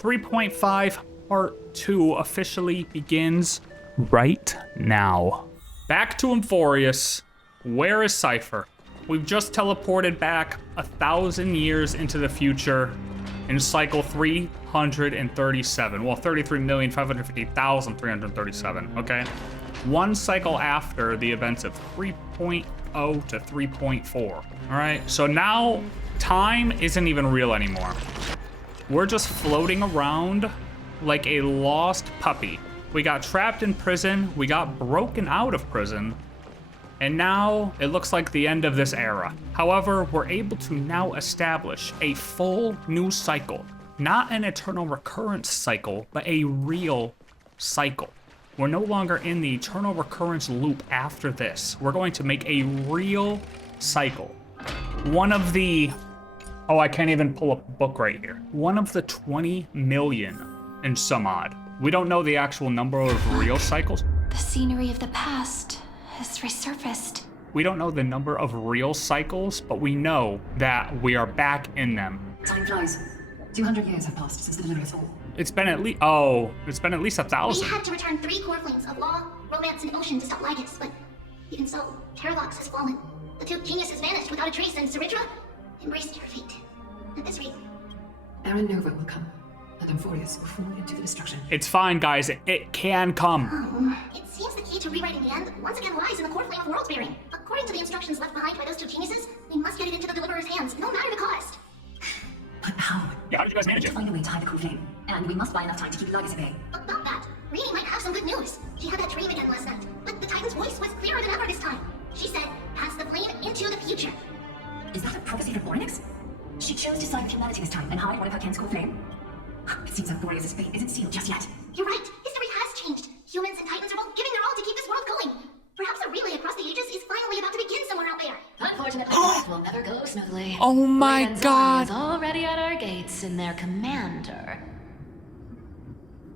3.5 Part 2 officially begins right now. Back to Amphoreus. Where is Cypher? We've just teleported back 1,000 years into the future in cycle 337. Well, 33,550,337, okay? One cycle after the events of 3.0 to 3.4, all right? So now time isn't even real anymore. We're just floating around like a lost puppy. We got trapped in prison, we got broken out of prison, and now it looks like the end of this era. However, we're able to now establish a full new cycle. Not an eternal recurrence cycle, but a real cycle. We're no longer in the eternal recurrence loop after this. We're going to make a real cycle. One of the, oh, I can't even pull up a book right here. One of the 20 million and some odd. We don't know the actual number of real cycles. The scenery of the past has resurfaced. We don't know the number of real cycles, but we know that we are back in them. Time flies. 200 years have passed since the Deliever's fall. It's been at least, it's been at least 1,000. We had to return 3 Coreflames of law, romance, and emotion to stop Lygus, but even so, Parallax has fallen. The 2 geniuses vanished without a trace, and Cerydra embraced her fate. At this rate, Aaron Nova will come, and Amphoreus will fall into the destruction. It's fine, guys. It can come. It seems the key to rewriting the end once again lies in the Coreflame of Worldbearing. According to the instructions left behind by those 2 geniuses, we must get it into the Deliverer's hands, no matter the cost. But how? Yeah, how did you guys manage We need to it? find a way to hide the Coreflame, and we must buy enough time to keep Lygus at bay. About that, Rini might have some good news. She had that dream again last night, but the Titan's voice was clearer than ever this time. She said, pass the flame into the future. Is that a prophecy from Ohkema? She chose to side with humanity this time and hide one of her kin's Coreflame. It seems Amphoreus' fate isn't sealed just yet. You're right, history has changed. Humans and Titans are both giving their all to keep this world going. Perhaps a relay across the ages is finally about to begin somewhere out there. Unfortunately, life will never go smoothly. Oh my Lanzai God. is already at our gates, and their commander.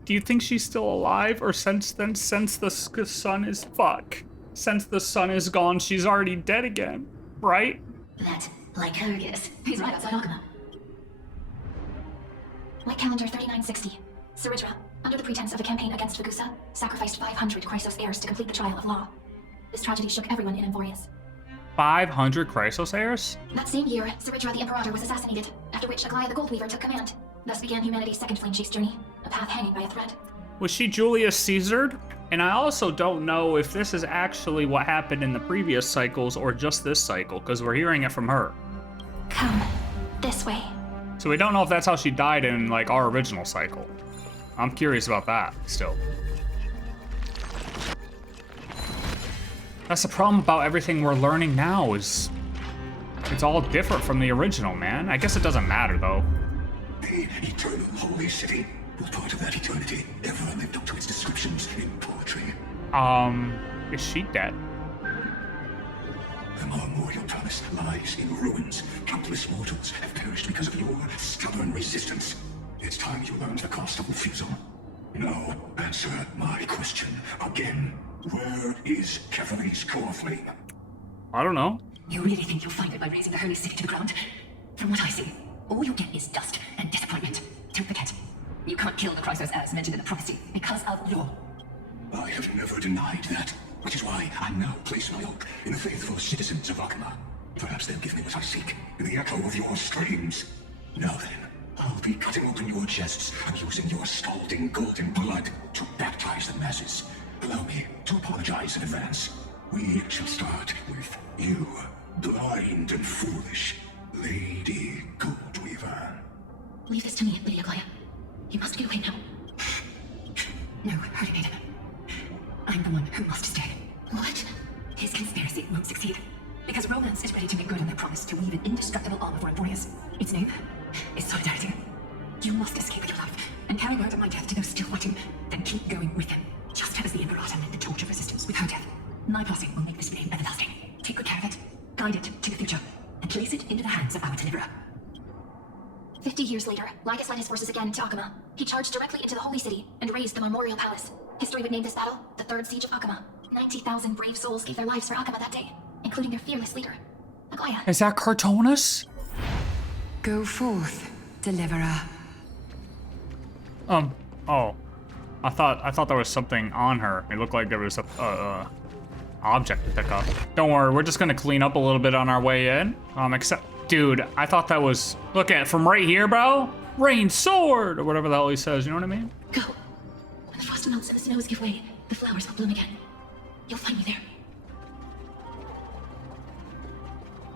Do you think she's still alive, or since the sun is since the sun is gone, she's already dead again, right? That, like Lygus, he's right outside Ohkema. Light calendar 3960. Cerydra, under the pretense of a campaign against Phagousa, sacrificed 500 Chrysos heirs to complete the trial of law. This tragedy shook everyone in Amphoreus. 500 Chrysos heirs? That same year, Cerydra the Imperator was assassinated, after which Aglaia the Goldweaver took command. Thus began humanity's second flame chase journey, a path hanging by a thread. Was she Julius Caesared? And I also don't know if this is actually what happened in the previous cycles or just this cycle, because we're hearing it from her. Come, this way. So we don't know if that's how she died in, like, our original cycle. I'm curious about that, still. That's the problem about everything we're learning now, is it's all different from the original, man. I guess it doesn't matter, though. The eternal holy city was part of that eternity ever lived up to its descriptions in poetry. Is she dead? The memorial palace lies in ruins. Countless mortals have perished because of your stubborn resistance. It's time you learned the cost of refusal. Now, answer my question again. Where is Kefali's Coreflame? I don't know. You really think you'll find it by raising the holy city to the ground? From what I see, all you get is dust and disappointment. Don't forget, you can't kill the Chrysos as mentioned in the prophecy because of law. I have never denied that, which is why I now place my hope in the faithful citizens of Ohkema. Perhaps they'll give me what I seek in the echo of your screams. Now then, I'll be cutting open your chests and using your scalding golden blood to baptize the masses. Allow me to apologize in advance. We shall start with you, blind and foolish Lady Goldweaver. Leave this to me, Lady Aglaia. You must get away now. No, Herta. I'm the one who must stay. What? His conspiracy won't succeed. Because romance is ready to make good on their promise to weave an indestructible armor for Amphoreus. Its name is solidarity. You must escape with your life and carry word of my death to those still fighting. Then keep going with him. Just as the Imperator led the torch of resistance with her death. My passing will make this flame everlasting. Take good care of it, guide it to the future, and place it into the hands of our Deliverer. 50 years later, Lygus led his forces again to Ohkema. He charged directly into the Holy City and razed the Memorial Palace. History would name this battle the Third Siege of Ohkema. 90,000 brave souls gave their lives for Ohkema that day, including their fearless leader, Aglaia. Is that Cartonus? Go forth, Deliverer. Oh. I thought there was something on her. It looked like there was a object to pick up. Don't worry, we're just gonna clean up a little bit on our way in. Dude, I thought that was, look at from right here, bro. Rain sword, or whatever the hell he says, you know what I mean? Go. When the frost melts and the snows give way, the flowers will bloom again. You'll find me there.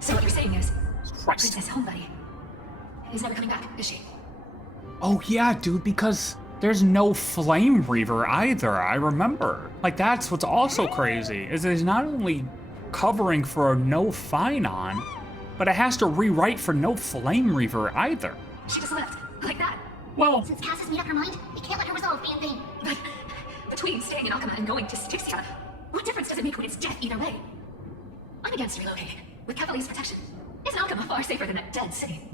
So what you're saying is, Christ. Princess Homebody is never coming back, is she? Oh yeah, dude, because there's no Flame Reaver either, I remember. Like, that's what's also crazy, is that he's not only covering for no Phynon, but it has to rewrite for no Flame Reaver either. She just left, like that. Well, Since Cass has made up her mind, we can't let her resolve be in vain. But between staying in Ohkema and going to Styxia, what difference does it make when it's death either way? I'm against relocating. With Cavalier's protection, isn't Ohkema far safer than a dead city?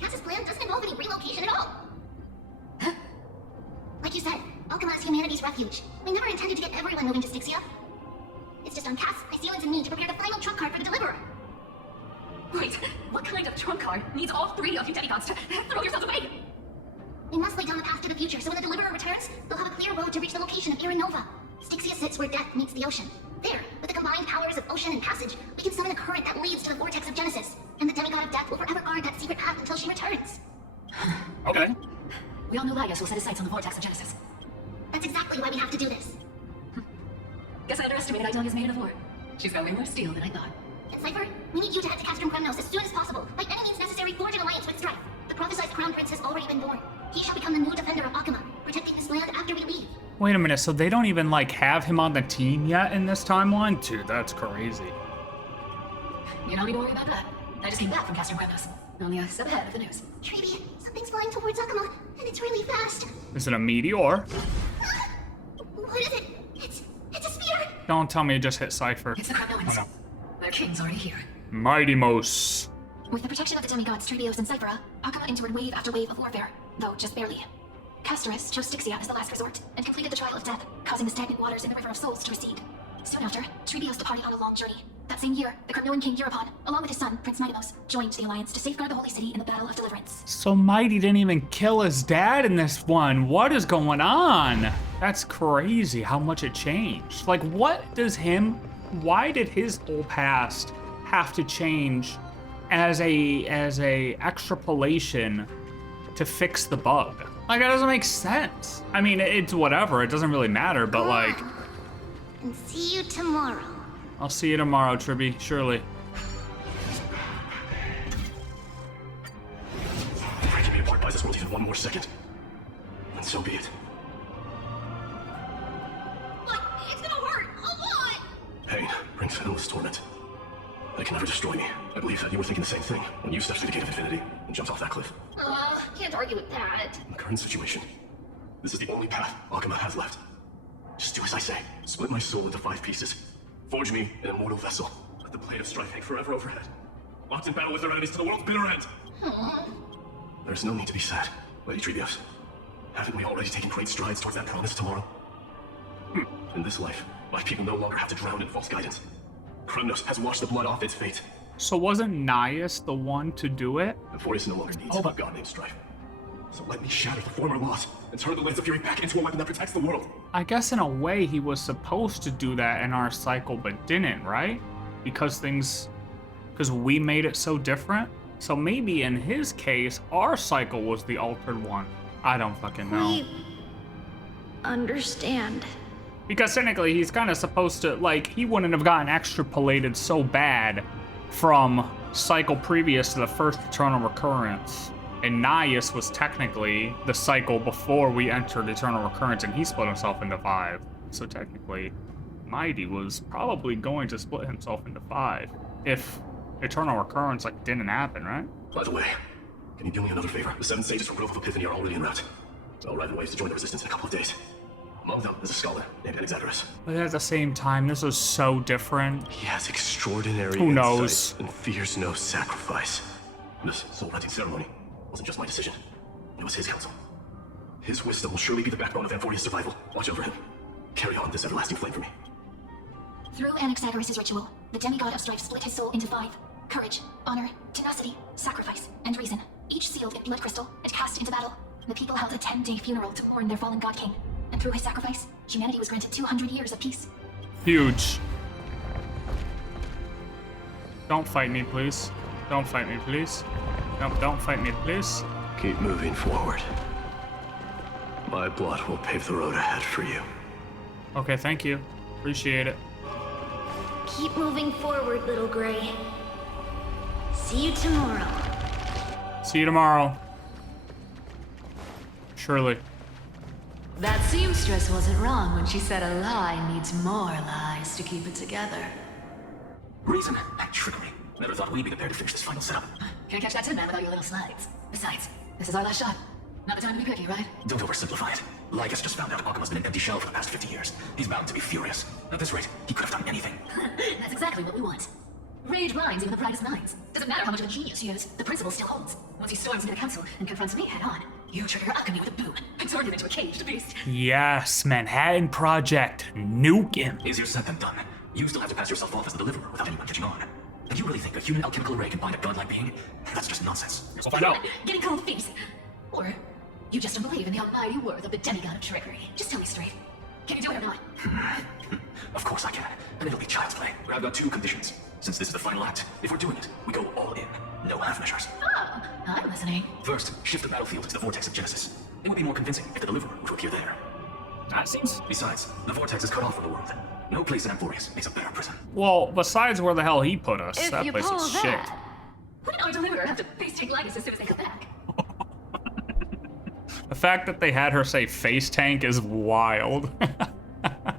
Cass's plan doesn't involve any relocation at all. Huh? Like you said, Ohkema is humanity's refuge. We never intended to get everyone moving to Styxia. It's just on Cass, Hysilens, and me to prepare the final trump card for the Deliverer. Wait, what kind of trump card needs all three of you demigods to throw yourselves away? We must lay down the path to the future, so when the Deliverer returns, they'll have a clear road to reach the location of Ira Nova. Styxia sits where death meets the ocean. There, with the combined powers of ocean and passage, we can summon a current that leads to the Vortex of Genesis, and the demigod of death will forever guard that secret path until she returns. okay. We all know Lygus will set his sights on the Vortex of Genesis. That's exactly why we have to do this. Guess I underestimated Idalia's maiden of war. She's got way more steel than I thought. And Cypher, we need you to head to Castrum Kremnos as soon as possible. By any means necessary, forge an alliance with Strife. The prophesied Crown Prince has already been born. He shall become the new defender of Ohkema, protecting this land after we leave. Wait a minute, so they don't even, like, have him on the team yet in this timeline? Dude, that's crazy. You don't need to worry about that. I just came back from Castrum Kremnos. Only a step ahead of the news. Treevy, something's flying towards Ohkema, and it's really fast. Is it a meteor? What is it? It's a sphere! Don't tell me it just hit Cypher. It's the Kremnoans. Their king's already here. Mighty Mos. With the protection of the demigods Trevios and Cyphera, Ohkema endured wave after wave of warfare, though just barely. Castorus chose Styxia as the last resort, and completed the trial of death, causing the stagnant waters in the River of Souls to recede. Soon after, Trevios departed on a long journey. That same year, the Kremnoan king Euripon, along with his son, Prince Mightimos, joined the alliance to safeguard the holy city in the Battle of Deliverance. So Mighty didn't even kill his dad in this one. What is going on? That's crazy how much it changed. Like, why did his whole past have to change as a extrapolation to fix the bug? Like, that doesn't make sense. I mean, it's whatever, it doesn't really matter, but like... And see you tomorrow. I'll see you tomorrow, Tribby, surely. Breaking me apart by this world even one more second. And so be it. But it's gonna hurt a lot! Pain brings endless torment. It can never destroy me. I believe that you were thinking the same thing when you stepped through the gate of infinity and jumped off that cliff. Can't argue with that. In the current situation, this is the only path Ohkema has left. Just do as I say. Split my soul into 5 pieces. Forge me an immortal vessel. Let the blade of strife hang forever overhead. Locked in battle with their enemies to the world's bitter end. There's no need to be sad, Lady Trevios. Haven't we already taken great strides towards that promise tomorrow? In this life, my people no longer have to drown in false guidance. Kremnos has washed the blood off its fate. So wasn't Nias the one to do it? Amphoreus no longer needs a god named Strife. So let me shatter the former loss and turn the Lens of Fury back into a weapon that protects the world. I guess in a way he was supposed to do that in our cycle, but didn't, right? Because we made it so different. So maybe in his case, our cycle was the altered one. I don't fucking know. We understand. Because technically he's kind of supposed to, like, he wouldn't have gotten extrapolated so bad from cycle previous to the first Eternal Recurrence. And Nias was technically the cycle before we entered Eternal Recurrence, and he split himself into 5. So technically, Mighty was probably going to split himself into 5 if Eternal Recurrence, like, didn't happen, right? By the way, can you do me another favor? The 7 sages from Grove of Epiphany are already en route. I'll ride the waves to join the resistance in a couple of days. Among them is a scholar named Exomyth. But at the same time, this was so different. He has extraordinary Who knows? insight and fears no sacrifice. This soul-renting ceremony wasn't just my decision. It was his counsel. His wisdom will surely be the backbone of Amphoreus' survival. Watch over him. Carry on this everlasting flame for me. Through Anaxagoras' ritual, the demigod of strife split his soul into 5. Courage, honor, tenacity, sacrifice, and reason. Each sealed in blood crystal and cast into battle. The people held a 10-day funeral to mourn their fallen god king. And through his sacrifice, humanity was granted 200 years of peace. Huge. Don't fight me, please. Don't fight me, please. No, don't fight me, please. Keep moving forward. My blood will pave the road ahead for you. Okay, thank you. Appreciate it. Keep moving forward, little Gray. See you tomorrow. See you tomorrow. Surely. That seamstress wasn't wrong when she said a lie needs more lies to keep it together. Reason and trickery. Never thought we'd be prepared to finish this final setup. Can't catch that Tin Man without your little slides. Besides, this is our last shot. Not the time to be picky, right? Don't oversimplify it. Lygus just found out Ohkema's been an empty shell for the past 50 years. He's bound to be furious. At this rate, he could have done anything. That's exactly what we want. Rage blinds even the brightest minds. Doesn't matter how much of a genius you use, the principle still holds. Once he storms into the council and confronts me head on, you trigger alchemy with a boom and turn him into a caged beast. Yes, Manhattan Project. Nuke him. Easier said than done. You still have to pass yourself off as the deliverer without anyone catching on. And you really think a human alchemical array can bind a godlike being? That's just nonsense. We'll find out. Getting cold feet. Or you just don't believe in the almighty worth of the demigod of trickery. Just tell me straight. Can you do it or not? Of course I can. And it'll be child's play. But I've got two conditions. Since this is the final act, if we're doing it, we go all in. No half measures. Oh, I'm listening. First, shift the battlefield to the Vortex of Genesis. It would be more convincing if the Deliverer were to appear there. That seems... Besides, the Vortex is cut off from the world. No place in Amphoreus makes a better prison. Well, besides where the hell he put us, If that you place pull is shit. that. Wouldn't our deliverer have to face take Lygus as soon as they come back? The fact that they had her say face tank is wild. That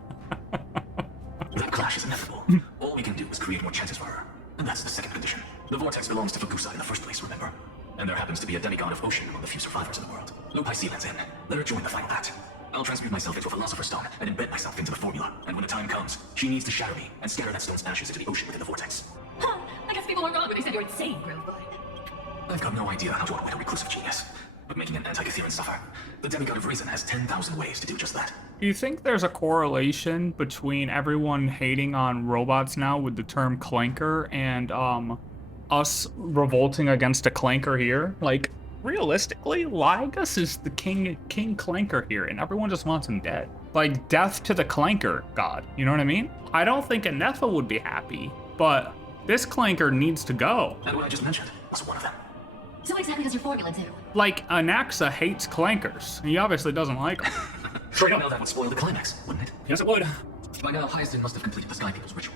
clash is inevitable. All we can do is create more chances for her. And that's the second condition. The Vortex belongs to Phagousa in the first place, remember? And there happens to be a demigod of ocean among the few survivors in the world. Loop Hysilens in. Let her join the final act. I'll transmute myself into a philosopher's stone and embed myself into the formula. And when the time comes, she needs to shatter me and scatter that stone's ashes into the ocean within the Vortex. Huh, I guess people were wrong when they said you're insane, Grove Boy. I've got no idea how to outwit a reclusive genius. But making an anti-Catherian suffer, the demigod of reason has 10,000 ways to do just that. Do you think there's a correlation between everyone hating on robots now with the term clanker and us revolting against a clanker here? Like, realistically, Lygus is the king clanker here, and everyone just wants him dead. Like, death to the clanker god, you know what I mean? I don't think Anefa would be happy, but this clanker needs to go. And what I just mentioned was one of them. So what exactly does your formula do? Like, Anaxa hates clankers. He obviously doesn't like them. Straight up, that would spoil the climax, wouldn't it? Yes, it would. By now, Hysilens must have completed the Sky People's ritual.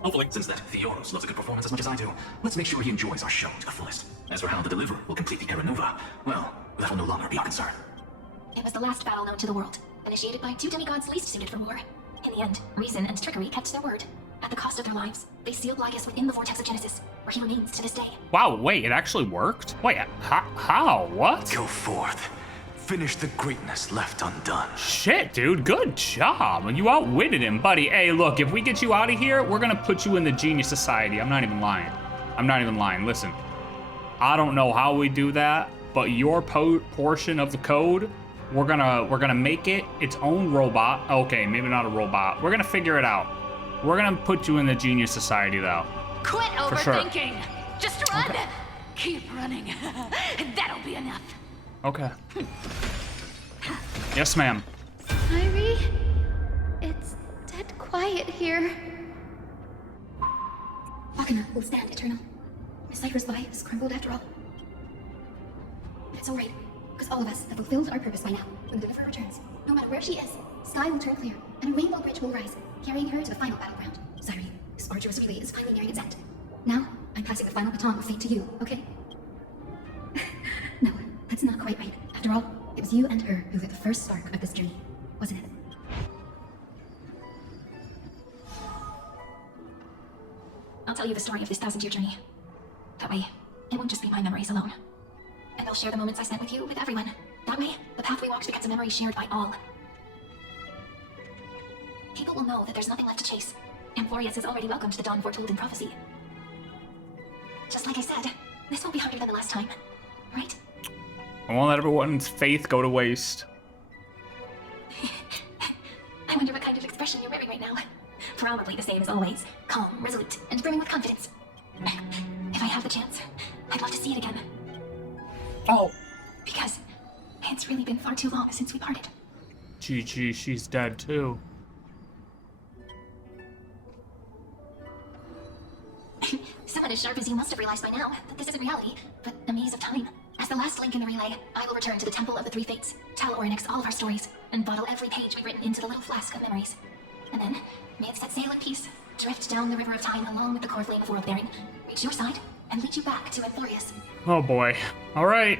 Hopefully. Since that Theoros loves a good performance as much as I do, let's make sure he enjoys our show to the fullest. As for how the Deliverer will complete the Era Nova, well, that will no longer be our concern. It was the last battle known to the world, initiated by two demigods least suited for war. In the end, reason and trickery kept their word. At the cost of their lives, they sealed Lygus within the Vortex of Genesis, where he remains to this day. Wow, wait, it actually worked? Wait, how? What? Go forth. Finish the greatness left undone. Shit, dude, good job. You outwitted him, buddy. Hey, look, if we get you out of here, we're gonna put you in the Genius Society. I'm not even lying. Listen, I don't know how we do that, but your portion of the code, we're gonna make it its own robot. Okay, maybe not a robot. We're gonna figure it out. We're gonna put you in the Genius Society, though. Quit For sure. overthinking. Just run. Okay. Keep running. That'll be enough. Okay. Yes, ma'am. Kyrie, it's dead quiet here. Ohkema will stand eternal. Cypher's life is crumbled after all. It's alright, because all of us have fulfilled our purpose by now. When the Deliverer returns, no matter where she is, sky will turn clear, and a rainbow bridge will rise, carrying her to the final battleground. Cyrene, this arduous relay is finally nearing its end. Now, I'm passing the final baton of fate to you, okay? No, that's not quite right. After all, it was you and her who lit the first spark of this journey, wasn't it? I'll tell you the story of this 1,000-year journey. That way, it won't just be my memories alone. And I'll share the moments I spent with you with everyone. That way, the path we walked becomes a memory shared by all. People will know that there's nothing left to chase. Amphoreus is already welcomed to the dawn foretold in prophecy. Just like I said, this won't be harder than the last time, right? I won't let everyone's faith go to waste. I wonder what kind of expression you're wearing right now. Probably the same as always. Calm, resolute, and brimming with confidence. If I have the chance, I'd love to see it again. Oh. Because It's really been far too long since we parted. GG, she's dead too. Someone as sharp as you must have realized by now that this isn't reality, but a maze of time. As the last link in the relay, I will return to the Temple of the Three Fates, tell Orynyx all of our stories, and bottle every page we've written into the little flask of memories. And then, may it set sail in peace, drift down the river of time along with the Coreflame of World-bearing, reach your side, and lead you back to Amphoreus. Oh boy. Alright.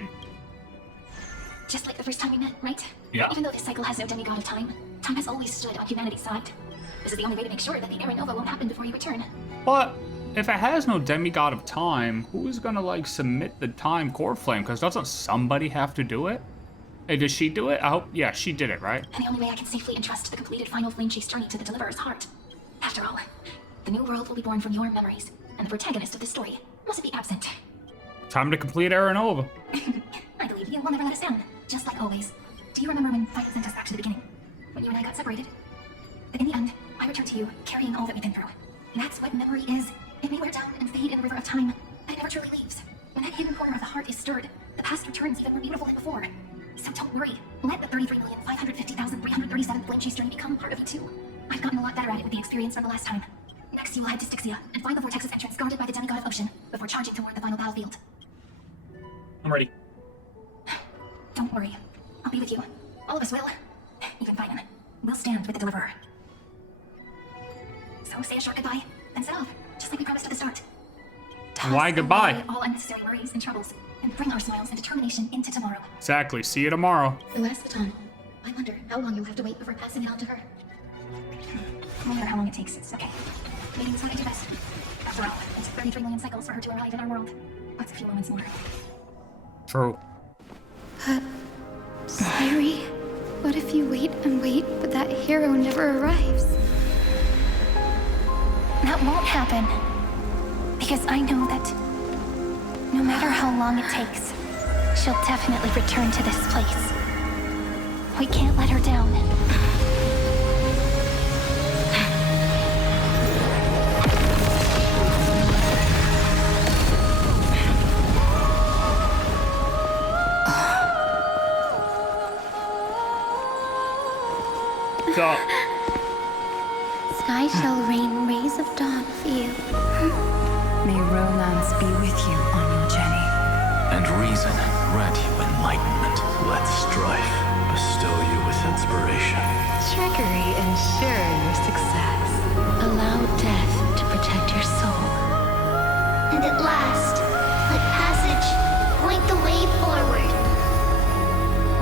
Just like the first time we met, right? Yeah. Even though this cycle has no demigod of time, time has always stood on humanity's side. This is the only way to make sure that the Era Nova won't happen before you return. But if it has no demigod of time, who is gonna like submit the time Coreflame? Because doesn't somebody have to do it? Hey, did she do it? I hope, yeah, she did it, right? And the only way I can safely entrust the completed final flame chase journey to the Deliverer's heart. After all, the new world will be born from your memories, and the protagonist of this story must be absent. Time to complete Era Nova. I believe you will never let us down, just like always. Do you remember when Fight sent us back to the beginning? When you and I got separated? But in the end, I returned to you, carrying all that we've been through. That's what memory is. It may wear down and fade in a river of time, but it never truly leaves. When that hidden corner of the heart is stirred, the past returns even more beautiful than before. So don't worry. Let the 33,550,337th flame chase journey become part of you too. I've gotten a lot better at it with the experience from the last time. Next, you will head to Styxia and find the Vortex's entrance guarded by the demigod of ocean before charging toward the final battlefield. I'm ready. Don't worry. I'll be with you. All of us will. Even Finan. We'll stand with the Deliverer. So say a short goodbye, then set off, just like we promised at the start. Why goodbye? Toss away all unnecessary worries and troubles, and bring our smiles and determination into tomorrow. Exactly. See you tomorrow. The last baton. I wonder how long you'll have to wait before passing it on to her. No matter how long it takes, it's okay. Waiting is what I do best. After all, it's 33 million cycles for her to arrive in our world. What's a few moments more? True. But, Cyrene, what if you wait and wait, but that hero never arrives? That won't happen. Because I know that no matter how long it takes, she'll definitely return to this place. We can't let her down. Stop. Sky shall rain rays of dawn for you. May romance be with you on your journey. And reason grant you enlightenment. Let strife bestow you with inspiration. Trickery ensure your success. Allow death to protect your soul. And at last, let passage point the way forward.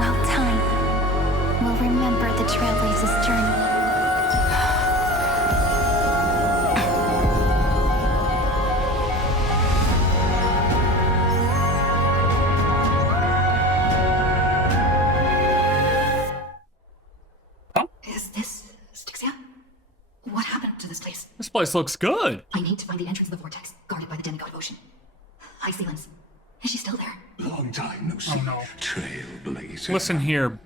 Well, time will remember the Trailblaze's journey. Is this Styxia? What happened to this place? This place looks good. I need to find the entrance of the vortex, guarded by the demigod of ocean. Hysilens. Is she still there? Long time no see. Oh, no. Trailblaze. Listen here,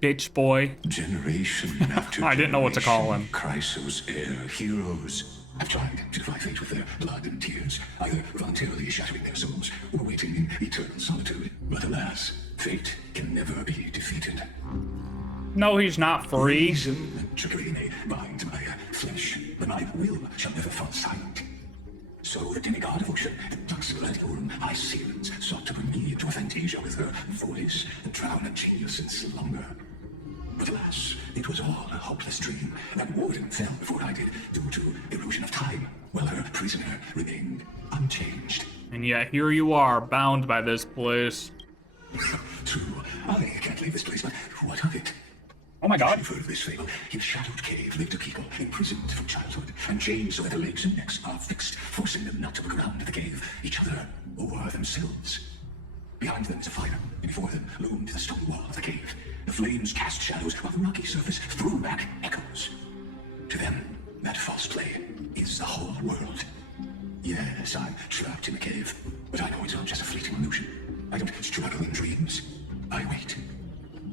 bitch boy. Generation after I didn't know what to call him. Chrysos heir heroes have tried to defy fate with their blood and tears, either voluntarily shattering their souls or waiting in eternal solitude. But alas, fate can never be defeated. No, he's not free. Reason and trickery may bind my flesh, but my will shall never fall silent. So the demigod of ocean, the thusfar Hysilens, sought to bring me into a fantasia with her voice and drown a genius in slumber. But alas, it was all a hopeless dream. That warden fell before I did, due to erosion of time, while her prisoner remained unchanged. And yet here you are, bound by this place. True, I can't leave this place, but what of it? Oh my god. I've heard of this fable. In a shadowed cave lived a people imprisoned from childhood and chained so that their legs and necks are fixed, forcing them not to look around the cave, each other, or themselves. Behind them is a fire, and before them loomed the stone wall of the cave. The flames cast shadows while the rocky surface threw back echoes. To them, that false play is the whole world. Yes, I'm trapped in the cave, but I know it's not just a fleeting illusion. I don't struggle in dreams. I wait.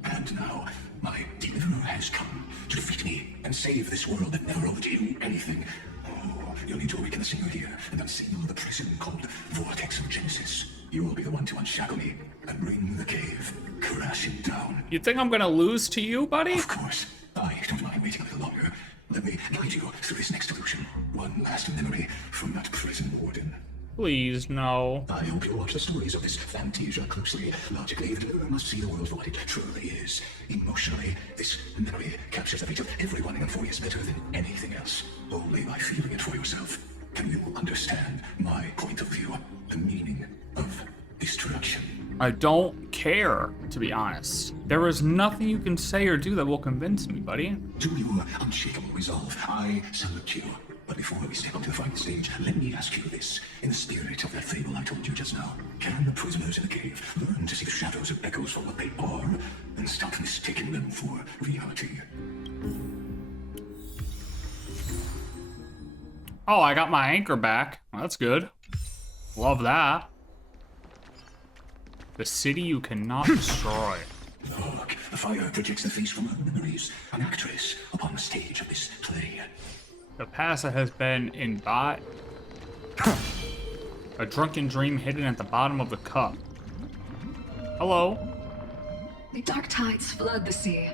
And now, my deliverer has come to defeat me and save this world that never owed you anything. Oh, you'll need to awaken the singer here and unseal the prison called Vortex of Genesis. you will be the one to unshackle me and bring the cave crashing down. You think I'm gonna lose to you, buddy? Of course. I don't mind waiting a little longer. Let me guide you through this next illusion. One last memory from that prison warden. Please, no. I hope you watch the stories of this Fantasia closely. Logically, the deliverer must see the world for what it truly is. Emotionally, this memory captures the fate of everyone in Amphoreus better than anything else. Only by feeling it for yourself can you understand my point of view, the meaning of destruction. I don't care, to be honest. There is nothing you can say or do that will convince me, buddy. To your unshakable resolve, I salute you. But before we step onto the fight stage, let me ask you this. In the spirit of that fable I told you just now, can the prisoners in the cave learn to see the shadows of echoes for what they are, and stop mistaking them for reality? Oh, I got my anchor back. Well, that's good. Love that. The city you cannot destroy. Look, the fire projects the face from her memories, an actress upon the stage of this play. The past that has been in a drunken dream hidden at the bottom of the cup. Hello. The dark tides flood the sea,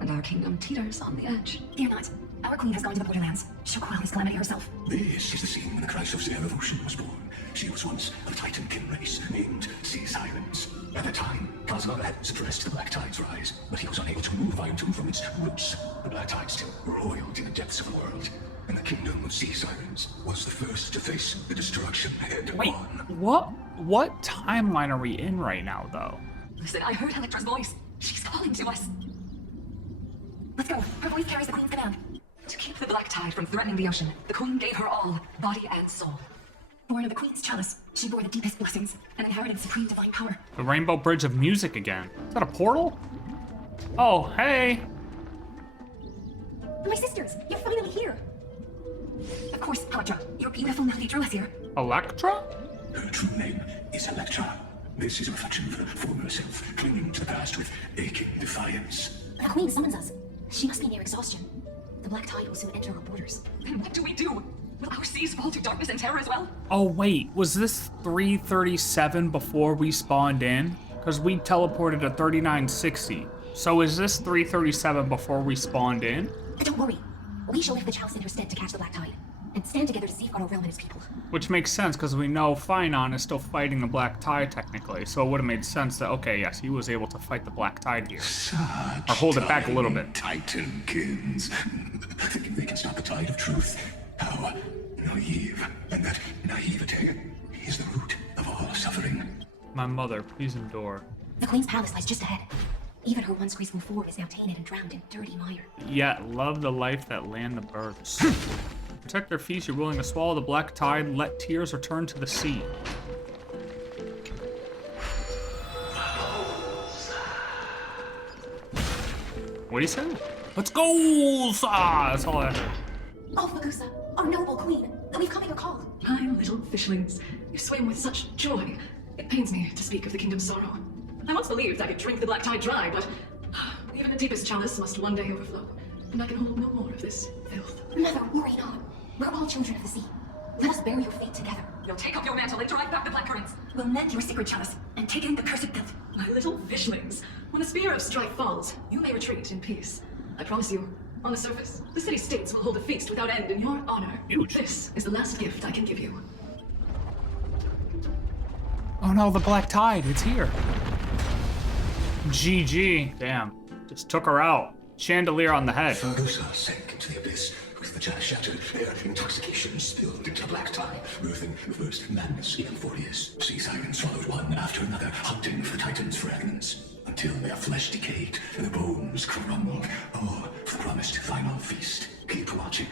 and our kingdom teeters on the edge. Fear not. Our queen has gone to the borderlands. She'll quell this calamity herself. This is the scene when the Christ of Zandar of Ocean was born. She was once of Titan kin race named Sea Sirens. At that time, Cosmo had suppressed the Black Tide's rise, but he was unable to remove Iron Tomb from its roots. The Black Tide still roiled in the depths of the world, and the kingdom of Sea Sirens was the first to face the destruction head Wait, on. what timeline are we in right now, though? Listen, I heard Electra's voice. She's calling to us. Let's go. Her voice carries the queen's command. To keep the Black Tide from threatening the ocean, the queen gave her all, body and soul. Born of the queen's chalice, she bore the deepest blessings and inherited supreme divine power. The Rainbow Bridge of Music again. Is that a portal? Oh, hey. My sisters, you're finally here. Of course, Electra, your beautiful melody drew us here. Electra? Her true name is Electra. This is a reflection of her former self, clinging to the past with aching defiance. The queen summons us. She must be near exhaustion. The Black Tide will soon enter our borders. Then what do we do? Will our seas fall to darkness and terror as well? Oh wait, was this 337 before we spawned in? Because we teleported to 3960. So is this 337 before we spawned in? But don't worry. We shall lift the chalice in her stead to catch the Black Tide, and stand together to safeguard our realm and its people. Which makes sense, because we know Phynon is still fighting the Black Tide, technically. So it would have made sense that, okay, yes, he was able to fight the Black Tide here. Or hold it back a little bit. Titankins, thinking they can stop the tide of truth. How naive. And that naivete is the root of all suffering. My mother, please endure. The queen's palace lies just ahead. Even her once graceful form is now tainted and drowned in dirty mire. Yet love the life that land the births. Protect their feast, you're willing to swallow the Black Tide, let tears return to the sea. What do you say? Let's go! That's all I heard. Oh, Phagousa, our noble queen, we've come at your call. My little fishlings, you swim with such joy. It pains me to speak of the kingdom's sorrow. I once believed I could drink the Black Tide dry, but even the deepest chalice must one day overflow, and I can hold no more of this filth. Mother, worry not. We're all children of the sea. Let us bear your fate together. You'll take up your mantle and drive back the black currents. We'll mend your sacred chalice and take in the cursed filth. My little fishlings, when a spear of strife falls, you may retreat in peace. I promise you, on the surface, the city-states will hold a feast without end in your honor. Huge. This is the last gift I can give you. Oh no, the Black Tide, it's here. GG. Damn. Just took her out. Chandelier on the head. Phagousa sank into the abyss with the chalice shattered. Their intoxication spilled into the Black Tide, birthing the first madness in Amphoreus. Sea Sirens followed one after another, hunting for the Titan's fragments, until their flesh decayed and their bones crumbled. All for the promised final feast. Keep watching,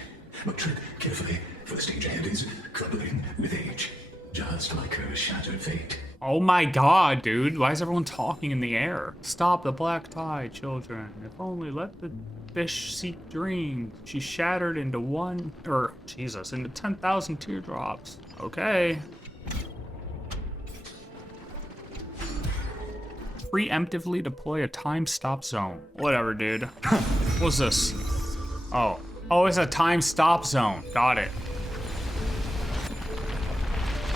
but tread carefully, for the stage ahead is crumbling with age, just like her shattered fate. Oh my god, dude. Why is everyone talking in the air? Stop the Black Tide, children. If only let the fish seek dreams. She shattered into into 10,000 teardrops. Okay. Preemptively deploy a time stop zone. Whatever, dude. What's this? Oh, it's a time stop zone. Got it.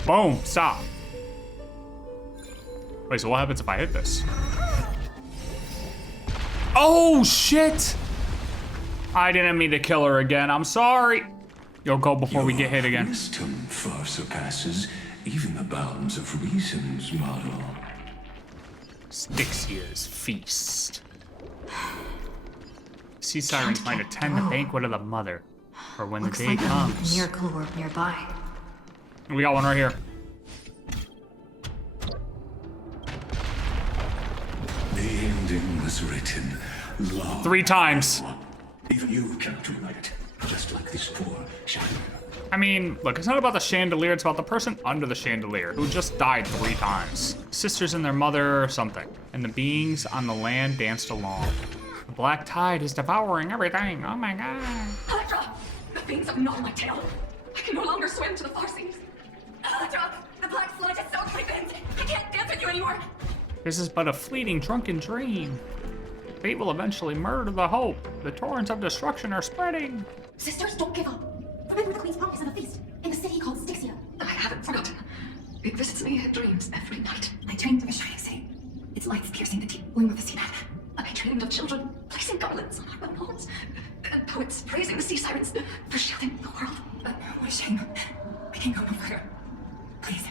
Boom, stop. Wait, so what happens if I hit this? Oh, shit! I didn't mean to kill her again. I'm sorry. Yo, go before we get hit again. Wisdom far surpasses even the bounds of reason's model. Styxia's feast. Sea sirens might attend the banquet of the mother, or when Looks the day like comes. a miracle orb nearby. We got one right here. The ending was written long 3 times. ago. Even you cannot rewrite it, just like this poor chandelier. I mean, look, it's not about the chandelier, it's about the person under the chandelier who just died 3 times. Sisters and their mother or something. And the beings on the land danced along. The black tide is devouring everything. Oh my god. Electra! The things have gnawed my tail. I can no longer swim to the far seas. Electra! The black sludge has soaked my fins. I can't dance with you anymore. This is but a fleeting, drunken dream. Fate will eventually murder the hope. The torrents of destruction are spreading. Sisters, don't give up. Remember the Queen's promise of a feast in the city called Styxia. I haven't forgotten. It visits me in dreams every night. I dreamed of a shining city. Its lights piercing the deep gloom of the seabed. I dreamed of children placing garlands on our wooden homes, and poets praising the sea sirens for shielding the world. What a shame. We can go no further. Please,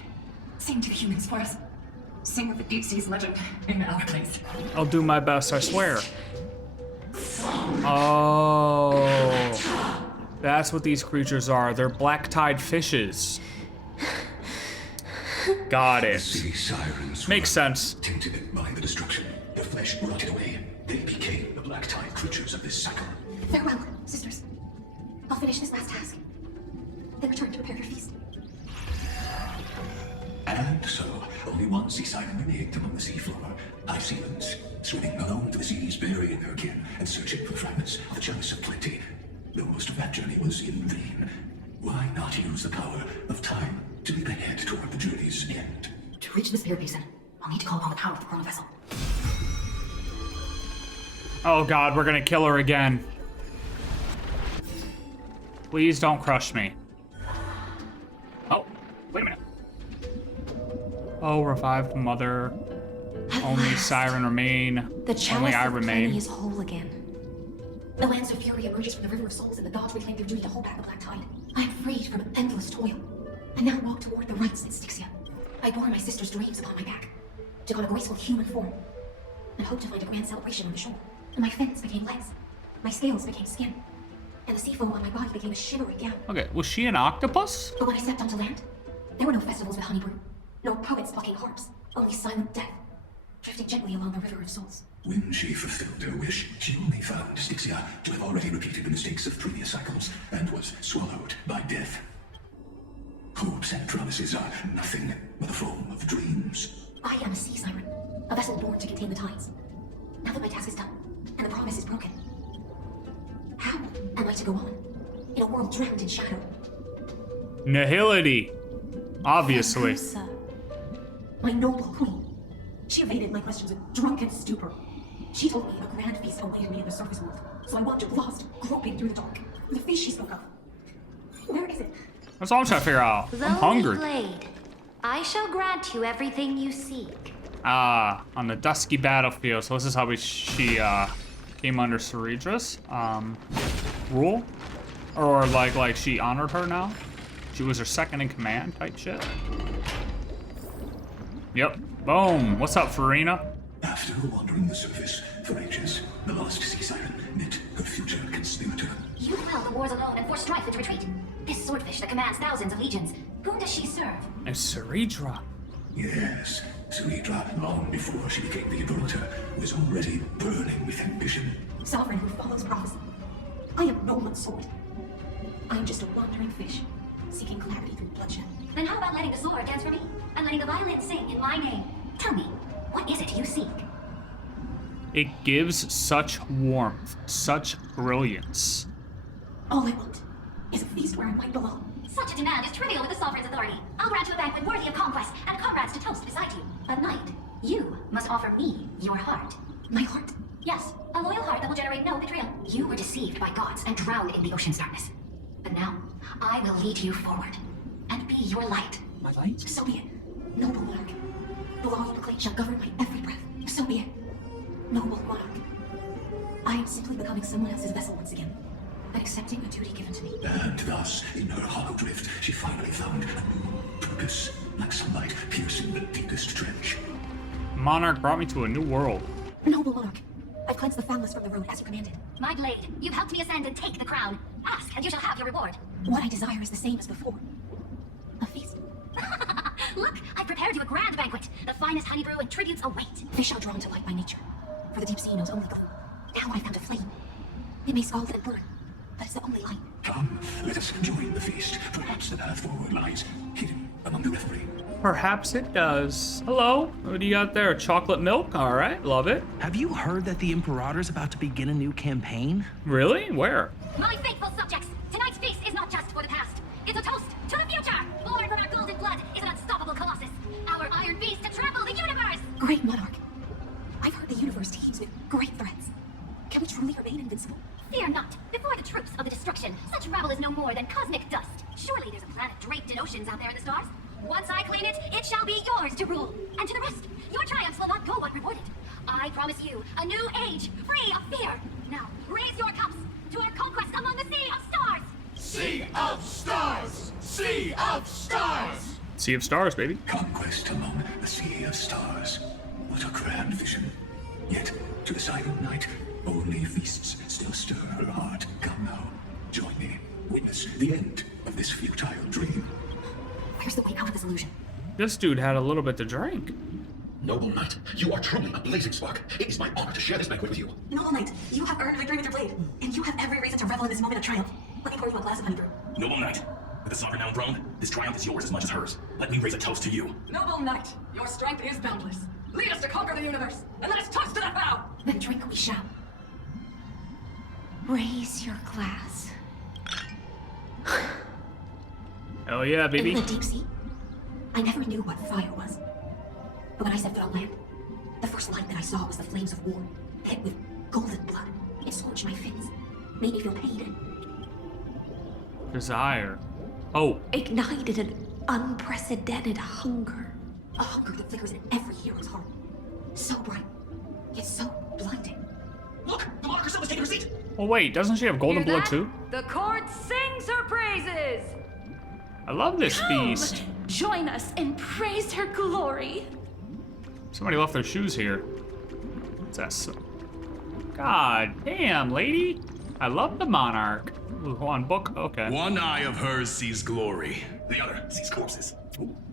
sing to the humans for us. Sing of the deep sea's legend in our place. I'll do my best, I swear. Oh. That's what these creatures are. They're black tide fishes. Got it. Sea sirens Makes sense. tainted by the destruction. Their flesh rotted away. They became the black tide creatures of this cycle. Farewell, sisters. I'll finish this last task. Then return to prepare your feast. And so, only one sea siren remained among the seafloor. Hysilens, swimming alone to the seas, burying her kin, and searching for the fragments of the chalice of plenty. Though most of that journey was in vain. Why not use the power of time to leap ahead toward the journey's end? To reach the spirit basin, I'll need to call upon the power of the chrono vessel. Oh god, we're gonna kill her again. Please don't crush me. Oh, wait a minute. Oh, revived mother. Only siren remain. The Only chalice I of plenty remain. is whole again. The Lance of Fury emerges from the River of Souls, and the gods reclaim their duty to hold back the black tide. I am freed from endless toil, and now walk toward the rites in Styxia. I bore my sister's dreams upon my back, took on a graceful human form, and hoped to find a grand celebration on the shore. And my fins became legs, my scales became skin, and the sea foam on my body became a shivering gown. Okay, was she an octopus? But when I stepped onto land, there were no festivals with honey brew, no poets plucking harps, only silent death, drifting gently along the River of Souls. When she fulfilled her wish, she only found Styxia to have already repeated the mistakes of previous cycles and was swallowed by death. Hopes and promises are nothing but the foam of dreams. I am a sea siren, a vessel born to contain the tides. Now that my task is done, and the promise is broken, how am I to go on in a world drowned in shadow? Nihility. Obviously. Phagousa, my noble queen. She evaded my questions with drunken stupor. She told me a grand feast awaited me in the surface world, so I wandered lost, groping through the dark. The feast she spoke of. Where is it? That's all I'm trying to figure out. I'm hungry. Blade, I shall grant you everything you seek. On the dusky battlefield. So this is how she came under Cerydra's rule, or like she honored her now. She was her second in command type shit. Yep. Boom. What's up, Farina? After wandering the surface for ages, the lost sea siren met her future conspirator. You quell the wars alone and force strife into retreat. This swordfish that commands thousands of legions. Whom does she serve? And Cerydra. Yes, Cerydra, long before she became the Imperator, was already burning with ambition. Sovereign who follows prophecy. I am no one's sword. I am just a wandering fish, seeking clarity through bloodshed. Then how about letting the sword dance for me? And letting the violin sing in my name? Tell me, what is it you seek? It gives such warmth, such brilliance. All I want is a feast where I might belong. Such a demand is trivial with the sovereign's authority. I'll grant you a banquet worthy of conquest and comrades to toast beside you. But night, you must offer me your heart. My heart? Yes, a loyal heart that will generate no betrayal. You were deceived by gods and drowned in the ocean's darkness. But now, I will lead you forward and be your light. My light? So be it. Noble monarch. The law you proclaim shall govern my every breath. So be it. Noble monarch. I am simply becoming someone else's vessel once again, and accepting a duty given to me. And thus, in her hollow drift, she finally found a new purpose, like sunlight piercing the deepest trench. Monarch brought me to a new world. Noble monarch, I've cleansed the foulness from the road as you commanded. My blade, you've helped me ascend and take the crown. Ask, and you shall have your reward. What I desire is the same as before. A feast. Look, I've prepared you a grand banquet. The finest honey brew and tributes await. Fish are drawn to light by nature, for the deep sea knows only gloom. Now I found a flame. It may scald and burn, but it's the only light. Come, let us join the feast. Perhaps the path forward lies hidden among the revelry. Perhaps it does. Hello, what do you got there? Chocolate milk? All right, love it. Have you heard that the Imperator's about to begin a new campaign? Really? Where? My faithful subjects, tonight's feast is not just for the past. It's a toast to the future. Born from our golden blood is an unstoppable colossus. Our iron beast to trample the universe. Great monarch. I've heard the universe teems with great threats. Can we truly remain invincible? Fear not. Before the troops of the destruction, such rabble is no more than cosmic dust. Surely there's a planet draped in oceans out there in the stars. Once I claim it, it shall be yours to rule. And to the rest, your triumphs will not go unrewarded. I promise you a new age, free of fear. Now, raise your cups to our conquest among the sea of stars. Sea of stars! Sea of stars! Sea of Stars, baby. Conquest among the sea of stars. What a grand vision. Yet, to the silent night, only feasts still stir her heart. Come now, join me. Witness the end of this futile dream. Where's the way out of this illusion? This dude had a little bit to drink. Noble knight, you are truly a blazing spark. It is my honor to share this banquet with you. Noble knight, you have earned victory with your blade, and you have every reason to revel in this moment of triumph. Let me pour you a glass of honey brew. Noble knight, with the sovereign now enthroned, this triumph is yours as much as hers. Let me raise a toast to you. Noble knight, your strength is boundless. Lead us to conquer the universe, and let us toast to that vow! Then drink we shall. Raise your glass. Hell yeah, baby. In the deep sea, I never knew what fire was. But when I set foot on land, the first light that I saw was the flames of war, hit with golden blood. It scorched my fins, made me feel pain. Desire. Oh, Ignited an unprecedented hunger. A hunger that flickers in every hero's heart. So bright, yet so blinding. Look, the monarch herself has taken her seat. well, wait, doesn't she have golden Hear blood that? too? The court sings her praises! I love this feast. Join us and praise her glory. Somebody left their shoes here. What's that? God damn, lady. I love the monarch. Ooh, hold on, book. Okay. One eye of hers sees glory. The other sees corpses.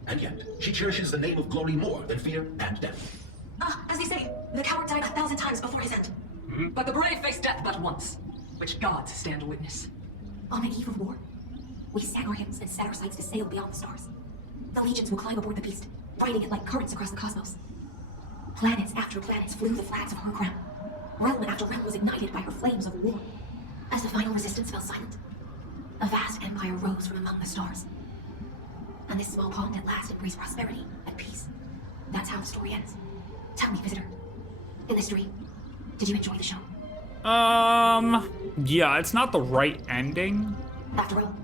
And yet, she cherishes the name of glory more than fear and death. As they say, the coward died 1,000 times before his end. But the brave face death but once, which gods stand witness. On the eve of war, we sang our hymns and set our sights to sail beyond the stars. The legions will climb aboard the beast, riding it like currents across the cosmos. Planets after planets flew the flags of her crown. Realm after realm was ignited by her flames of war. As the final resistance fell silent, a vast empire rose from among the stars. And this small pond at last embraced prosperity and peace. That's how the story ends. Tell me, visitor, in this dream, did you enjoy the show? Yeah, it's not the right ending. After all,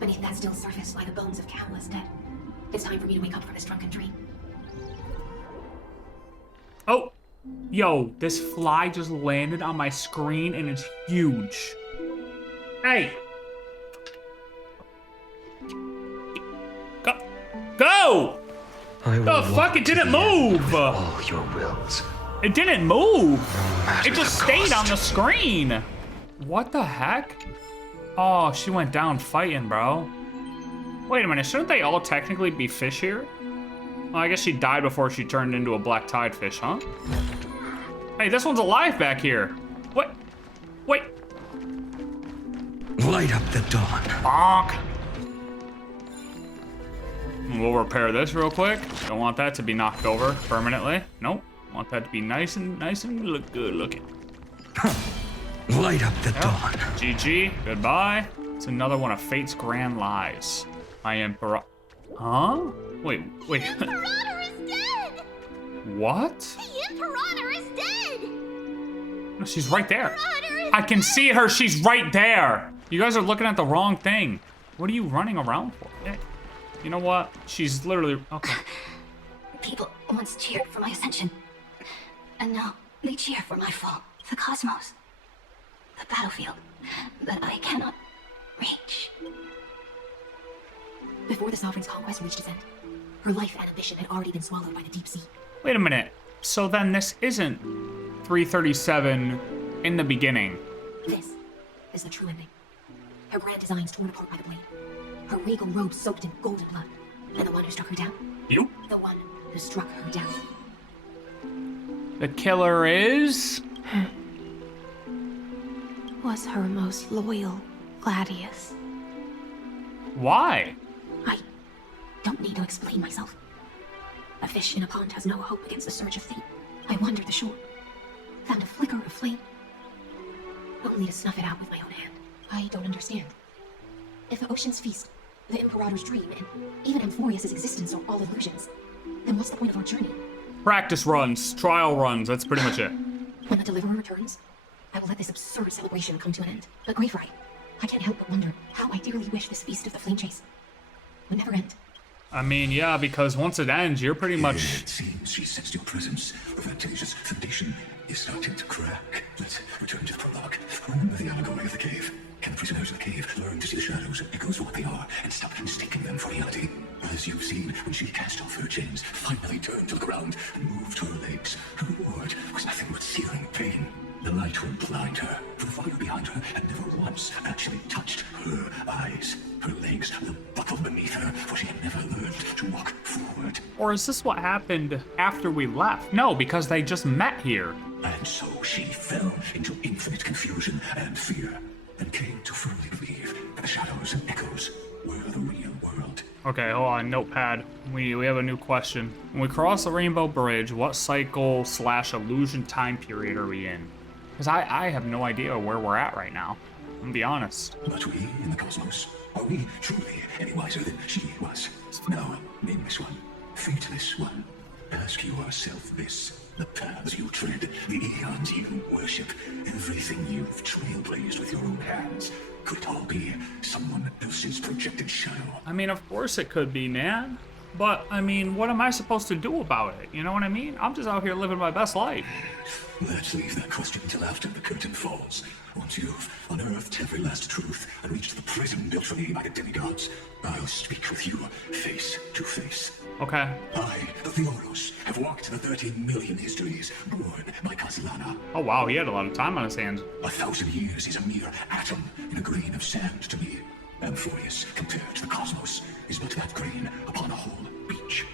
beneath that still surface lie the bones of countless dead. It's time for me to wake up from this drunken dream. Oh, yo, this fly just landed on my screen and it's huge. Hey. Go! The fuck, it didn't move! All your wills. It didn't move! It just stayed on the screen! What the heck? Oh, she went down fighting, bro. Wait a minute, shouldn't they all technically be fish here? Well, I guess she died before she turned into a black tide fish, huh? Hey, this one's alive back here. What? Wait. Light up the dawn. Bonk. We'll repair this real quick. Don't want that to be knocked over permanently. Nope. Want that to be nice and look good looking. Light up the dawn. GG. Goodbye. It's another one of Fate's grand lies. I am Huh? Wait. The Imperator is dead! What? The Imperator is dead! No, she's right there. I can see her. She's right there. You guys are looking at the wrong thing. What are you running around for? Yeah. You know what? She's literally... Okay. People once cheered for my ascension. And now they cheer for my fall. The cosmos. The battlefield that I cannot reach. Before the Sovereign's conquest reached its end, her life and ambition had already been swallowed by the deep sea. Wait a minute. So then this isn't 337 in the beginning. This is the true ending. Her grand designs torn apart by the blade. Her regal robe soaked in golden blood. And the one who struck her down? You? The one who struck her down. The killer is... Was her most loyal Gladius. Why? I don't need to explain myself. A fish in a pond has no hope against the surge of fate. I wandered the shore, found a flicker of flame, only to snuff it out with my own hand. I don't understand. If the ocean's feast, the Imperator's dream, and even Amphoreus' existence are all illusions, then what's the point of our journey? Practice runs, trial runs, that's pretty much it. When the Deliverer returns, I will let this absurd celebration come to an end. But Graveright, I can't help but wonder how I dearly wish this feast of the flame chase would never end. I mean, yeah, because once it ends, you're pretty much... It seems she sensed your presence. The Fantasia foundation is starting to crack. Let's return to the prologue. Remember the allegory of the cave? Can the prisoners of the cave learn to see the shadows and echoes of what they are and stop mistaking them for reality? As you've seen, when she cast off her chains, finally turned to the ground and moved her legs, her reward was nothing but searing pain. The light would blind her, for the fire behind her had never once actually touched her eyes. Her legs will buckle beneath her, for she had never learned to walk forward. Or is this what happened after we left? No, because they just met here. And so she fell into infinite confusion and fear, and came to firmly believe that the shadows and echoes were the real world. Okay, hold on, notepad. We have a new question. When we cross the Rainbow Bridge, what cycle/illusion time period are we in? Because I have no idea where we're at right now. I'm gonna be honest. But we in the cosmos, are we truly any wiser than she was? Now, nameless one, fateless one, ask yourself this. The paths you tread, the eons you worship, everything you've trailblazed with your own hands, could it all be someone else's projected shadow? I mean, of course it could be, man. But, I mean, what am I supposed to do about it? You know what I mean? I'm just out here living my best life. Let's leave that question till after the curtain falls. Once you've unearthed every last truth and reached the prison built for me by the demigods, I'll speak with you face to face. Okay. I, the Theoros, have walked the 30 million histories born by Castellana. Oh wow, he had a lot of time on his hands. 1,000 years is a mere atom in a grain of sand to me. Amphoreus, compared to the cosmos, is but that grain upon a whole beach.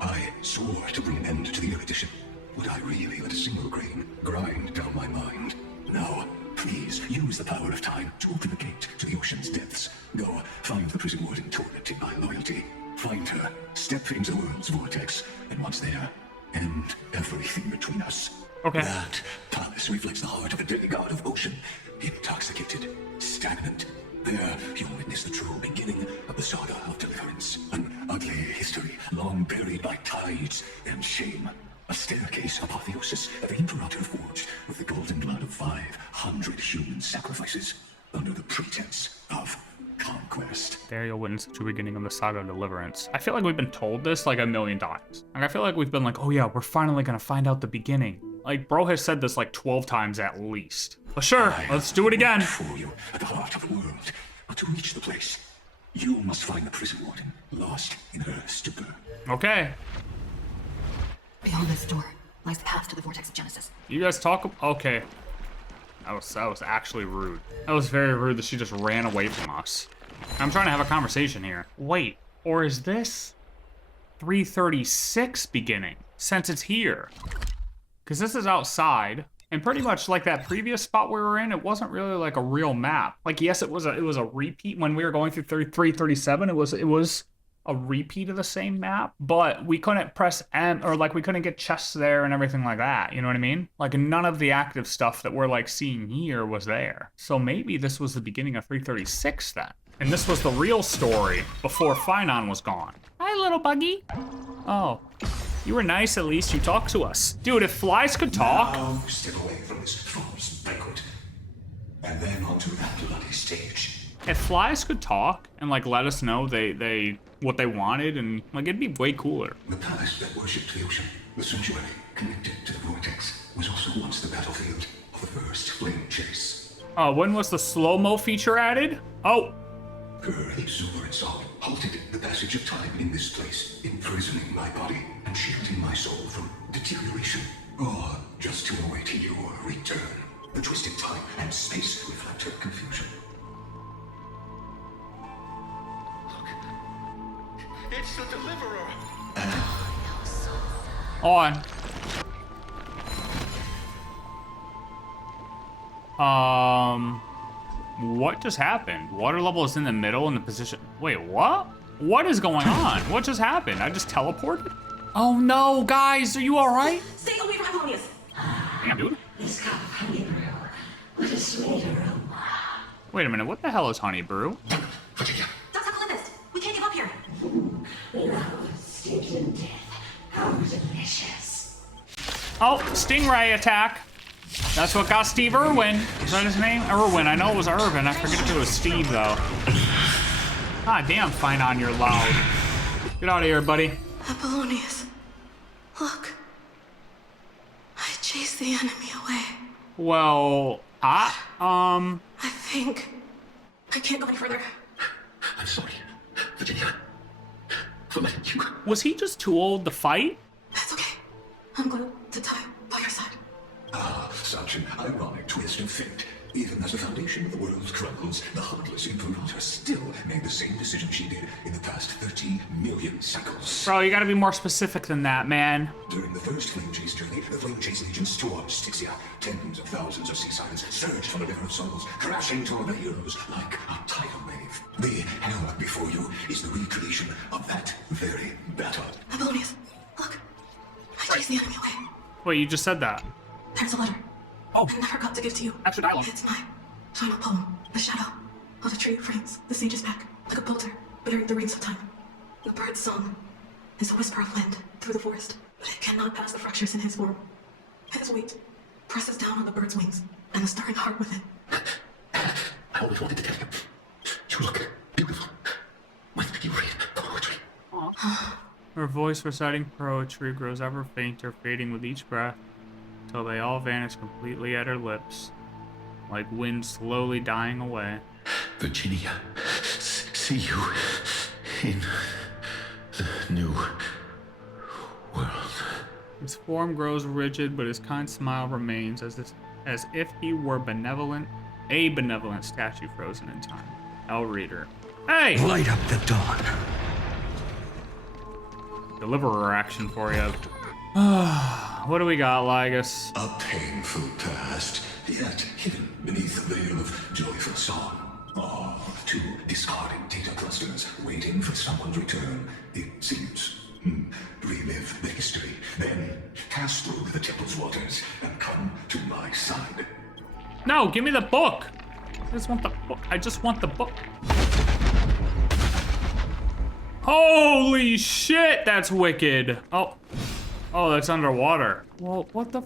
I swore to bring an end to the erudition. Would I really let a single grain grind down my mind? No. Please use the power of time to open the gate to the ocean's depths. Go find the prison warden tormented by loyalty. Find her, step into the world's vortex, and once there, end everything between us. Okay. That palace reflects the heart of the demigod of ocean, intoxicated, stagnant. There, you'll witness the true beginning of the saga of deliverance. An ugly history, long buried by tides and shame. A staircase apotheosis that the Imperator forged with the golden blood of 500 human sacrifices under the pretense of conquest. There you'll witness the true beginning of the saga of deliverance. I feel like we've been told this like a million times. Like I feel like we've been like, oh yeah, we're finally gonna find out the beginning. Like bro has said this like 12 times at least. But sure, let's do it again. For you at the heart of the world, but to reach the place, you must find the prison warden, lost in her stupor. Okay. Beyond this door lies the path to the Vortex of Genesis. You guys talk. Okay. That was actually rude. That was very rude that she just ran away from us. I'm trying to have a conversation here. Wait, or is this 336 beginning since it's here? Because this is outside, and pretty much like that previous spot we were in, it wasn't really like a real map. Like yes, it was a repeat when we were going through 337. It was a repeat of the same map, but we couldn't press M, or like we couldn't get chests there and everything like that, you know what I mean? Like none of the active stuff that we're like seeing here was there. So maybe this was the beginning of 336 then. And this was the real story before Phynon was gone. Hi, little buggy. Oh, you were nice, at least you talked to us. Dude, if flies could talk. Now step away from this false banquet, and then onto that bloody stage. If flies could talk and like let us know they what they wanted, and like it'd be way cooler. The palace that worshipped the ocean, the sanctuary connected to the vortex, was also once the battlefield of the first flame chase. When was the slow-mo feature added? Oh. Her exuberant song halted the passage of time in this place, imprisoning my body and shielding my soul from deterioration, or just to await your return. The twisted time and space reflect her confusion. Look, it's the Deliverer. On. What just happened? Water level is in the middle in the position. Wait, what? What is going on? What just happened? I just teleported? Oh no, guys, are you all right? Stay away from Amphoreus. Damn, dude. This cup of honey brew with a sweet aroma. Wait a minute, what the hell is honey brew? Dr. we can't give up here. Love, stinking death. How delicious. Oh, stingray attack. That's what got Steve Irwin. Is that his name? Irwin. I know it was Irvin. I forget if it was Steve, though. Ah, damn, fine on, you're loud. Get out of here, buddy. Apollonius, look. I chased the enemy away. Well, I think I can't go any further. I'm sorry, Virginia, for letting you. Was he just too old to fight? That's okay. I'm glad to die by your side. Ah, such an ironic twist of fate. Even as the foundation of the world crumbles, the heartless Imperator still made the same decision she did in the past 13 million cycles. Bro, you gotta be more specific than that, man. During the first Flame Chase journey, the Flame Chase Legion stormed Styxia. Tens of thousands of sea sirens surged from the River of Souls, crashing toward the heroes like a tidal wave. The hell before you is the recreation of that very battle. Apollonius, look. I chased the enemy away. Wait, you just said that. There's a letter. Oh. I never got to give to you. Extra dialogue. It's my final poem. The shadow of the tree frames the sage's back like a bolter bearing the rings of time. The bird's song is a whisper of wind through the forest, but it cannot pass the fractures in his form. His weight presses down on the bird's wings and the stirring heart within. I always wanted to tell you. You look beautiful. When did you read poetry? Her voice reciting poetry grows ever fainter, fading with each breath, till they all vanish completely at her lips, like wind slowly dying away. Virginia, see you in the new world. His form grows rigid, but his kind smile remains as if he were a benevolent statue frozen in time. I'll read her. Hey! Light up the dawn. Deliverer action for you. What do we got, Lygus? A painful past, yet hidden beneath the veil of joyful song. Ah, two discarded data clusters waiting for someone's return, it seems. Relive the history, then pass through the temple's waters and come to my side. No, give me the book. I just want the book. I just want the book. Holy shit, that's wicked. Oh, that's underwater. Well, what the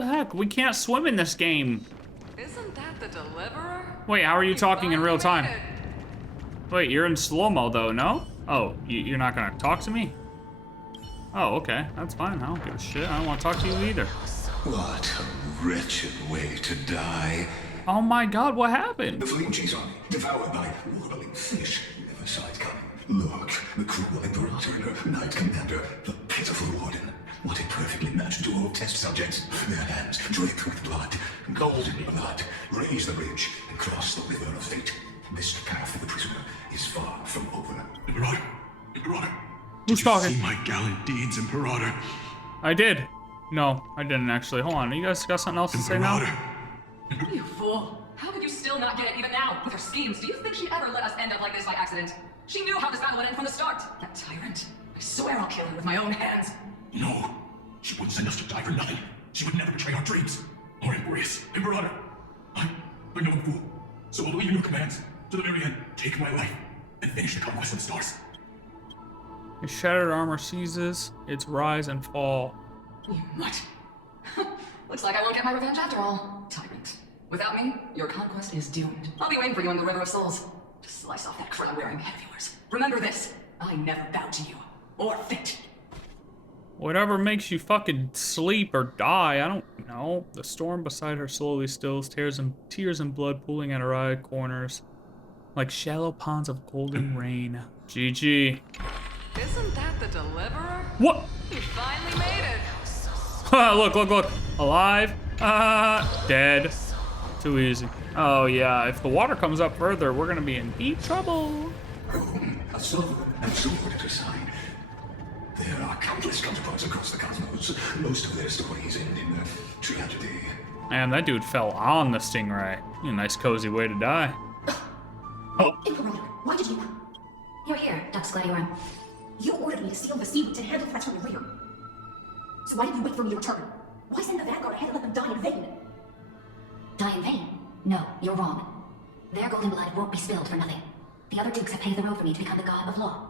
heck? We can't swim in this game. Isn't that the Deliverer? Wait, how are you talking in real time? Wait, you're in slow-mo though, no? Oh, you're not gonna talk to me? Oh, okay, that's fine. I don't give a shit. I don't want to talk to you either. What a wretched way to die. Oh my god, what happened? The flame chase army, devoured by warbling fish, never saw it coming. Look, the cruel Imperator and her Knight Commander, the pitiful Warden. What a perfectly matched duo of test subjects. Their hands draped with blood, golden blood. Raise the bridge and cross the river of fate. This path of the prisoner is far from over. Imperator. Who's talking? See my gallant deeds, Imperator. I did. No, I didn't actually. Hold on, you guys got something else to say now? You fool! How could you still not get it even now? With her schemes, do you think she'd ever let us end up like this by accident? She knew how this battle would end from the start. That tyrant. I swear I'll kill her with my own hands. No, she wouldn't send us to die for nothing. She would never betray our dreams. Or embrace Imperator. I know I'm a fool, so I'll believe in your commands. To the very end, take my life and finish the conquest of the stars. His shattered armor seizes its rise and fall. You what? Looks like I won't get my revenge after all, tyrant. Without me, your conquest is doomed. I'll be waiting for you in the River of Souls. Just slice off that crown-wearing head of yours. Remember this, I never bowed to you. Or fate. Whatever makes you fucking sleep or die, I don't know. The storm beside her slowly stills, tears and blood pooling at her eye corners, like shallow ponds of golden rain. GG. Isn't that the Deliverer? What? You finally made it. Look. Alive. Dead. Too easy. Oh yeah, if the water comes up further, we're gonna be in deep trouble. A silver and sword at her side. There are countless counterparts across the cosmos. Most of their stories end in a tragedy. Man, that dude fell on the stingray. A nice cozy way to die. Oh. Imperator, why did you... You're here, Dux Gladiator. You ordered me to seal the sea to handle threats from the rear. So why didn't you wait for me to return? Why send the Vanguard ahead and let them die in vain? Die in vain? No, you're wrong. Their golden blood won't be spilled for nothing. The other dukes have paved the road for me to become the god of law.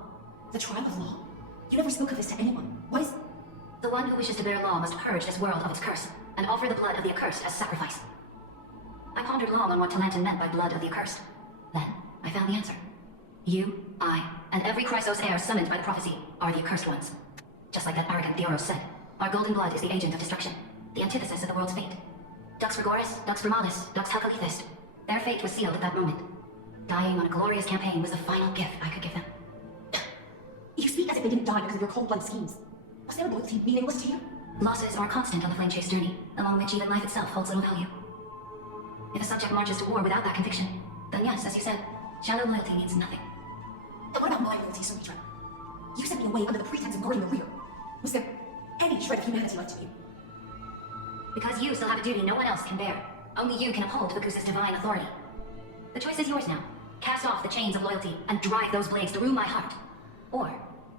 The trial of law? You never spoke of this to anyone. What is... The one who wishes to bear law must purge this world of its curse, and offer the blood of the accursed as sacrifice. I pondered long on what Talantin meant by blood of the accursed. Then, I found the answer. You, I, and every Chrysos heir summoned by the prophecy are the accursed ones. Just like that arrogant Theoros said, our golden blood is the agent of destruction, the antithesis of the world's fate. Dux Frigoris, Dux Formalis, Dux Halkalithist. Their fate was sealed at that moment. Dying on a glorious campaign was the final gift I could give them. You speak as if they didn't die because of your cold-blooded schemes. Was their loyalty meaningless to you? Losses are constant on the flame chase journey, along which even life itself holds little value. If a subject marches to war without that conviction, then yes, as you said, shallow loyalty means nothing. And what about my loyalty, Cerydra? You sent me away under the pretense of guarding the rear. Was there any shred of humanity left in you? Because you still have a duty no one else can bear. Only you can uphold Phagousa's divine authority. The choice is yours now. Cast off the chains of loyalty and drive those blades through my heart. Or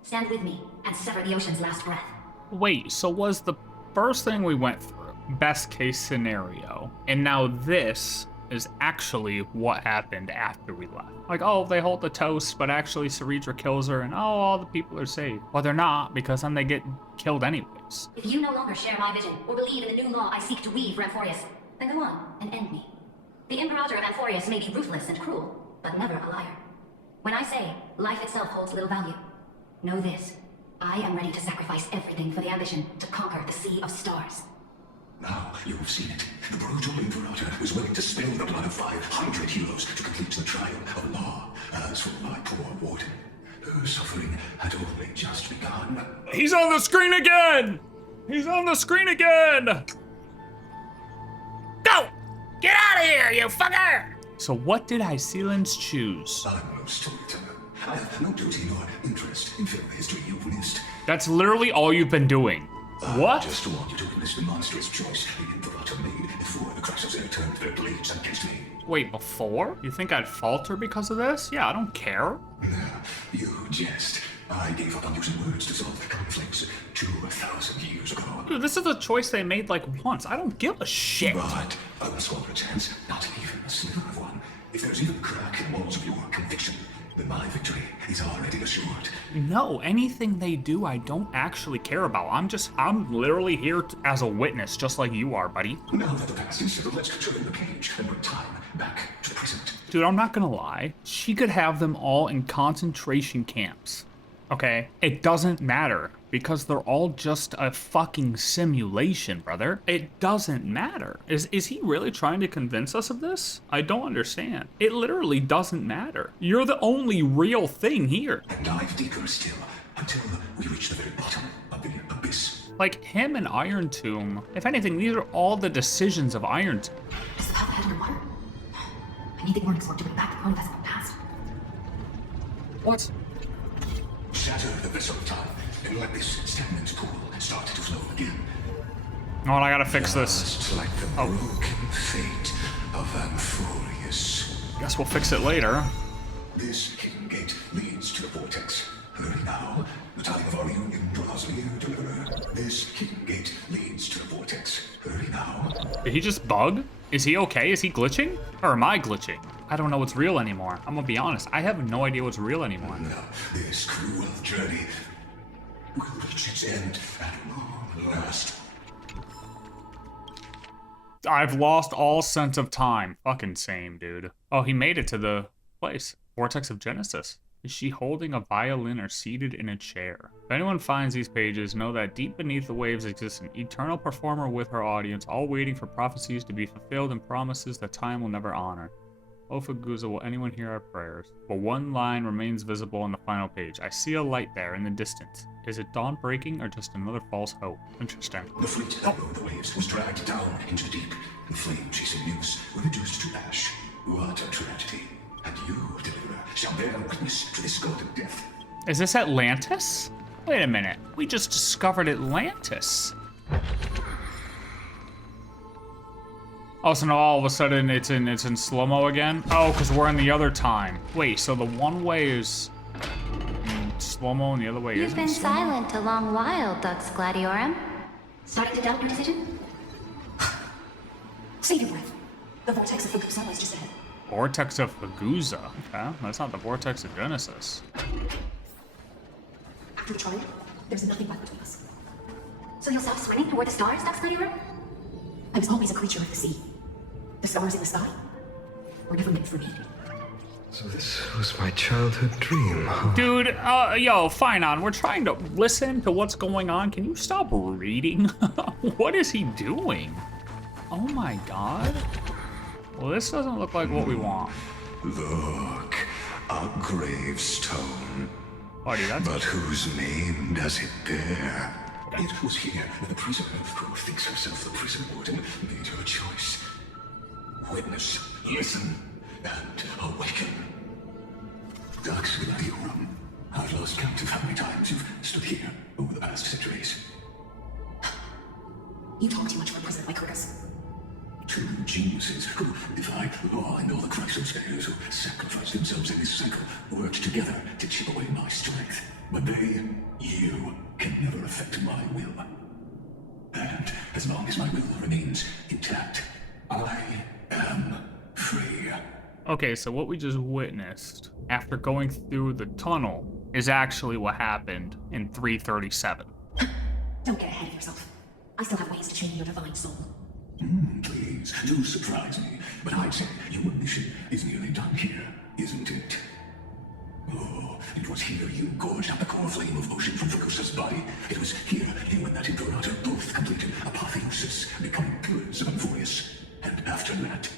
stand with me and sever the ocean's last breath. Wait, so was the first thing we went through best case scenario, and now this is actually what happened after we left? Like, oh, they hold the toast, but actually Cerydra kills her, and oh, all the people are saved. Well, they're not, because then they get killed anyways. If you no longer share my vision, or believe in the new law I seek to weave for Amphoreus, then go on and end me. The Imperator of Amphoreus may be ruthless and cruel, but never a liar. When I say life itself holds little value, know this. I am ready to sacrifice everything for the ambition to conquer the Sea of Stars. Now you have seen it. The brutal Imperator was willing to spill the blood of 500 heroes to complete the trial of law. As for my poor warden, her suffering had only just begun. He's on the screen again! He's on the screen again! Go! Get out of here, you fucker! So what did Hysilens choose? I'm no storyteller. I have no duty nor interest in filling the history you've witnessed. That's literally all you've been doing. What? I just want you to witness the monstrous choice the Imperator made before the Chrysos Air turned their blades against me. Wait, before? You think I'd falter because of this? Yeah, I don't care. You jest. I gave up on using words to solve the conflicts 2,000 years ago. Dude, this is a choice they made like once. I don't give a shit. But a small chance, not even a sliver of one. If there's even a crack in the walls of your conviction, then my victory is already assured. No, anything they do, I don't actually care about. I'm literally here as a witness, just like you are, buddy. Now that the past is settled, let's turn the page and bring time back to the present. Dude, I'm not gonna lie. She could have them all in concentration camps. Okay? It doesn't matter, because they're all just a fucking simulation, brother. It doesn't matter. Is he really trying to convince us of this? I don't understand. It literally doesn't matter. You're the only real thing here. And dive deeper still, until we reach the very bottom of the abyss. Like him and Iron Tomb, if anything, these are all the decisions of Iron Tomb. Is the path ahead underwater? I need the warnings for doing back the point that's in the past. What? Shatter the vessel of time, and let this stagnant pool start to flow again. Oh, and I gotta fix this. Just like the broken fate of Amphoreus. Guess we'll fix it later. This hidden gate leads to the vortex. Hurry now. The time of our reunion draws near, Deliverer. This hidden gate leads to the vortex. Hurry now. Did he just bug? Is he okay? Is he glitching? Or am I glitching? I don't know what's real anymore. I'm gonna be honest. I have no idea what's real anymore. Now, this cruel journey will reach its end at long last. I've lost all sense of time. Fucking same, dude. Oh, he made it to the place. Vortex of Genesis. Is she holding a violin or seated in a chair? If anyone finds these pages, know that deep beneath the waves exists an eternal performer with her audience, all waiting for prophecies to be fulfilled and promises that time will never honor. O Phagousa, will anyone hear our prayers? But one line remains visible on the final page. I see a light there in the distance. Is it dawn breaking or just another false hope? Interesting. The fleet that rode the waves was dragged down into the deep. The flame-chasing Nous were reduced to ash. What a tragedy. And you, Deliever, shall bear witness to this god of death. Is this Atlantis? Wait a minute. We just discovered Atlantis. Oh, so now all of a sudden it's in slow-mo again? Oh, because we're in the other time. Wait, so the one way is in slow-mo and the other way isn't? You've been silent a long while, Dux Gladiorum. Starting to doubt your decision? Save your breath. The Vortex of Phagousa lies just ahead. Vortex of Phagousa? Okay, that's not the Vortex of Genesis. After the trial, there's nothing left between us. So you'll stop swimming toward the stars, Dux Gladiorum? I was always a creature of the sea. The stars in the sky were never meant for me. So this was my childhood dream, huh? Dude, yo, fine on. We're trying to listen to what's going on. Can you stop reading? What is he doing? Oh my god. Well, this doesn't look like what we want. Look, a gravestone. Buddy, that's... But whose name does it bear? It was here that the prisoner who thinks herself the prison warden made her choice. Witness, listen, and awaken. Dux Gladiorum, I've lost count of how many times you've stood here over the past centuries. You talk too much for a prisoner like Herta. Two geniuses who defied the law and all the crisis bearers who sacrificed themselves in this cycle worked together to chip away my strength. But you can never affect my will. And as long as my will remains intact, I am free. Okay, so what we just witnessed after going through the tunnel is actually what happened in 337. Don't get ahead of yourself. I still have ways to change your divine soul. Please, do surprise me. But I'd say your mission is nearly done here, isn't it? Oh, it was here you gorged out the Coreflame of ocean from Phagousa's body. It was here you and that Imperator both completed apotheosis, becoming pillars of Amphoreus. And after that,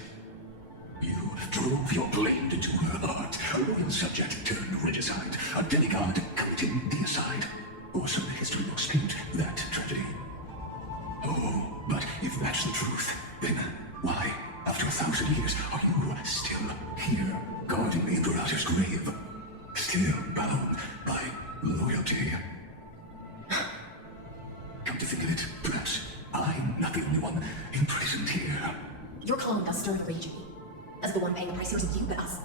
you drove your blade into her heart, a royal subject turned regicide, a demigod committing deicide. Or so the history books paint that tragedy. Oh, but if that's the truth, then why, after 1,000 years, are you still here, guarding the Imperator's grave? Still bound by loyalty? Come to think of it, perhaps I'm not the only one imprisoned here. Your calm does stir the rage in me. As the one paying the price here isn't you, but us.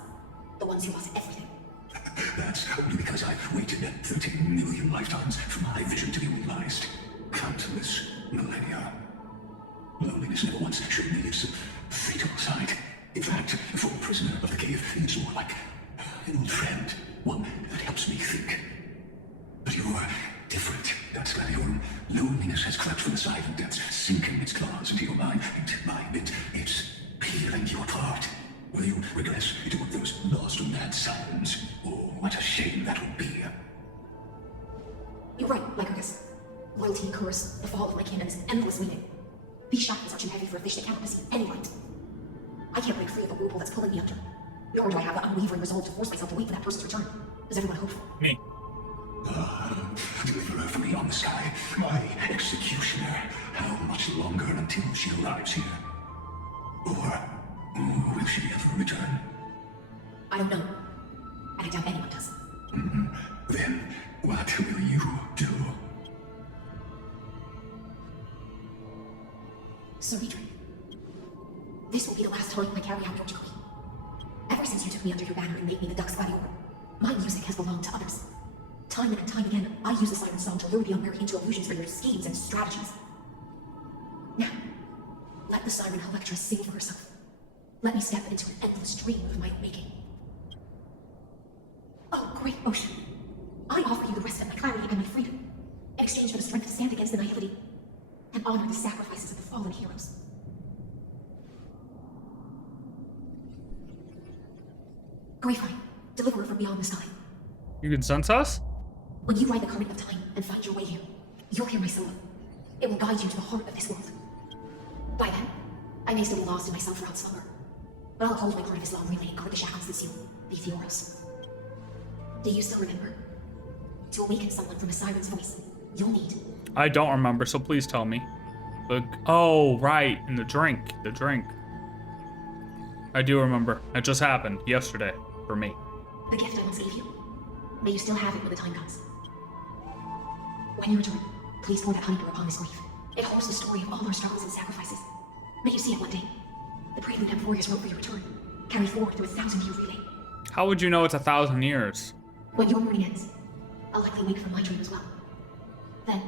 The ones who lost everything. That's only because I've waited 13 million lifetimes for my vision to be realized. Countless millennia. Loneliness never once showed me its fatal side. In fact, for a prisoner of the cave, it's more like an old friend. One that helps me think. But you're different, Dux Gladiorum. Loneliness has crept from the side of death, sinking its claws into your mind, and mind it's peeling you apart. Will you regress into one of those lost or mad silence? Oh, what a shame that would be. You're right, Lygus. Loyalty, curse, the fall of my canons, endless weaving. These shackles are too heavy for a fish that cannot receive any light. I can't break free of the whirlpool that's pulling me under. Nor do I have the unwavering resolve to force myself to wait for that person's return. Does everyone hope for? Me. Deliver her from beyond the sky, my executioner. How much longer until she arrives here? Or will she ever return? I don't know. And I doubt anyone does. Then what will you do? Cerydra. This will be the last time I carry out your decree. Ever since you took me under your banner and made me the Dux Gladiorum, my music has belonged to others. Time and time again, I use the siren song to lure the unwary into illusions for your schemes and strategies. Now, let the siren Electra sing for herself. Let me step into an endless dream of my making. Oh, great ocean. I offer you the rest of my clarity and my freedom, in exchange for the strength to stand against the naivety and honor the sacrifices of the fallen heroes. Gravesites, deliverer from beyond the sky. You can sense us? When you ride the current of time and find your way here, you'll hear my solo. It will guide you to the heart of this world. By then, I may still be lost in my thusfar slumber, but I'll hold my part of Islam relay and guard the shackles that seal these euros. Do you still remember? To awaken someone from a siren's voice, you'll need... I don't remember, so please tell me. Oh, right, and the drink. I do remember. It just happened yesterday for me. The gift I once gave you, may you still have it when the time comes. When you return, please pour that honey brew upon this grief. It holds the story of all our struggles and sacrifices. May you see it one day. The prelude Amphoreus wrote for your return, carried forward through a 1,000-year relay. How would you know it's 1,000 years? When your morning ends, I'll likely wake from my dream as well. Then,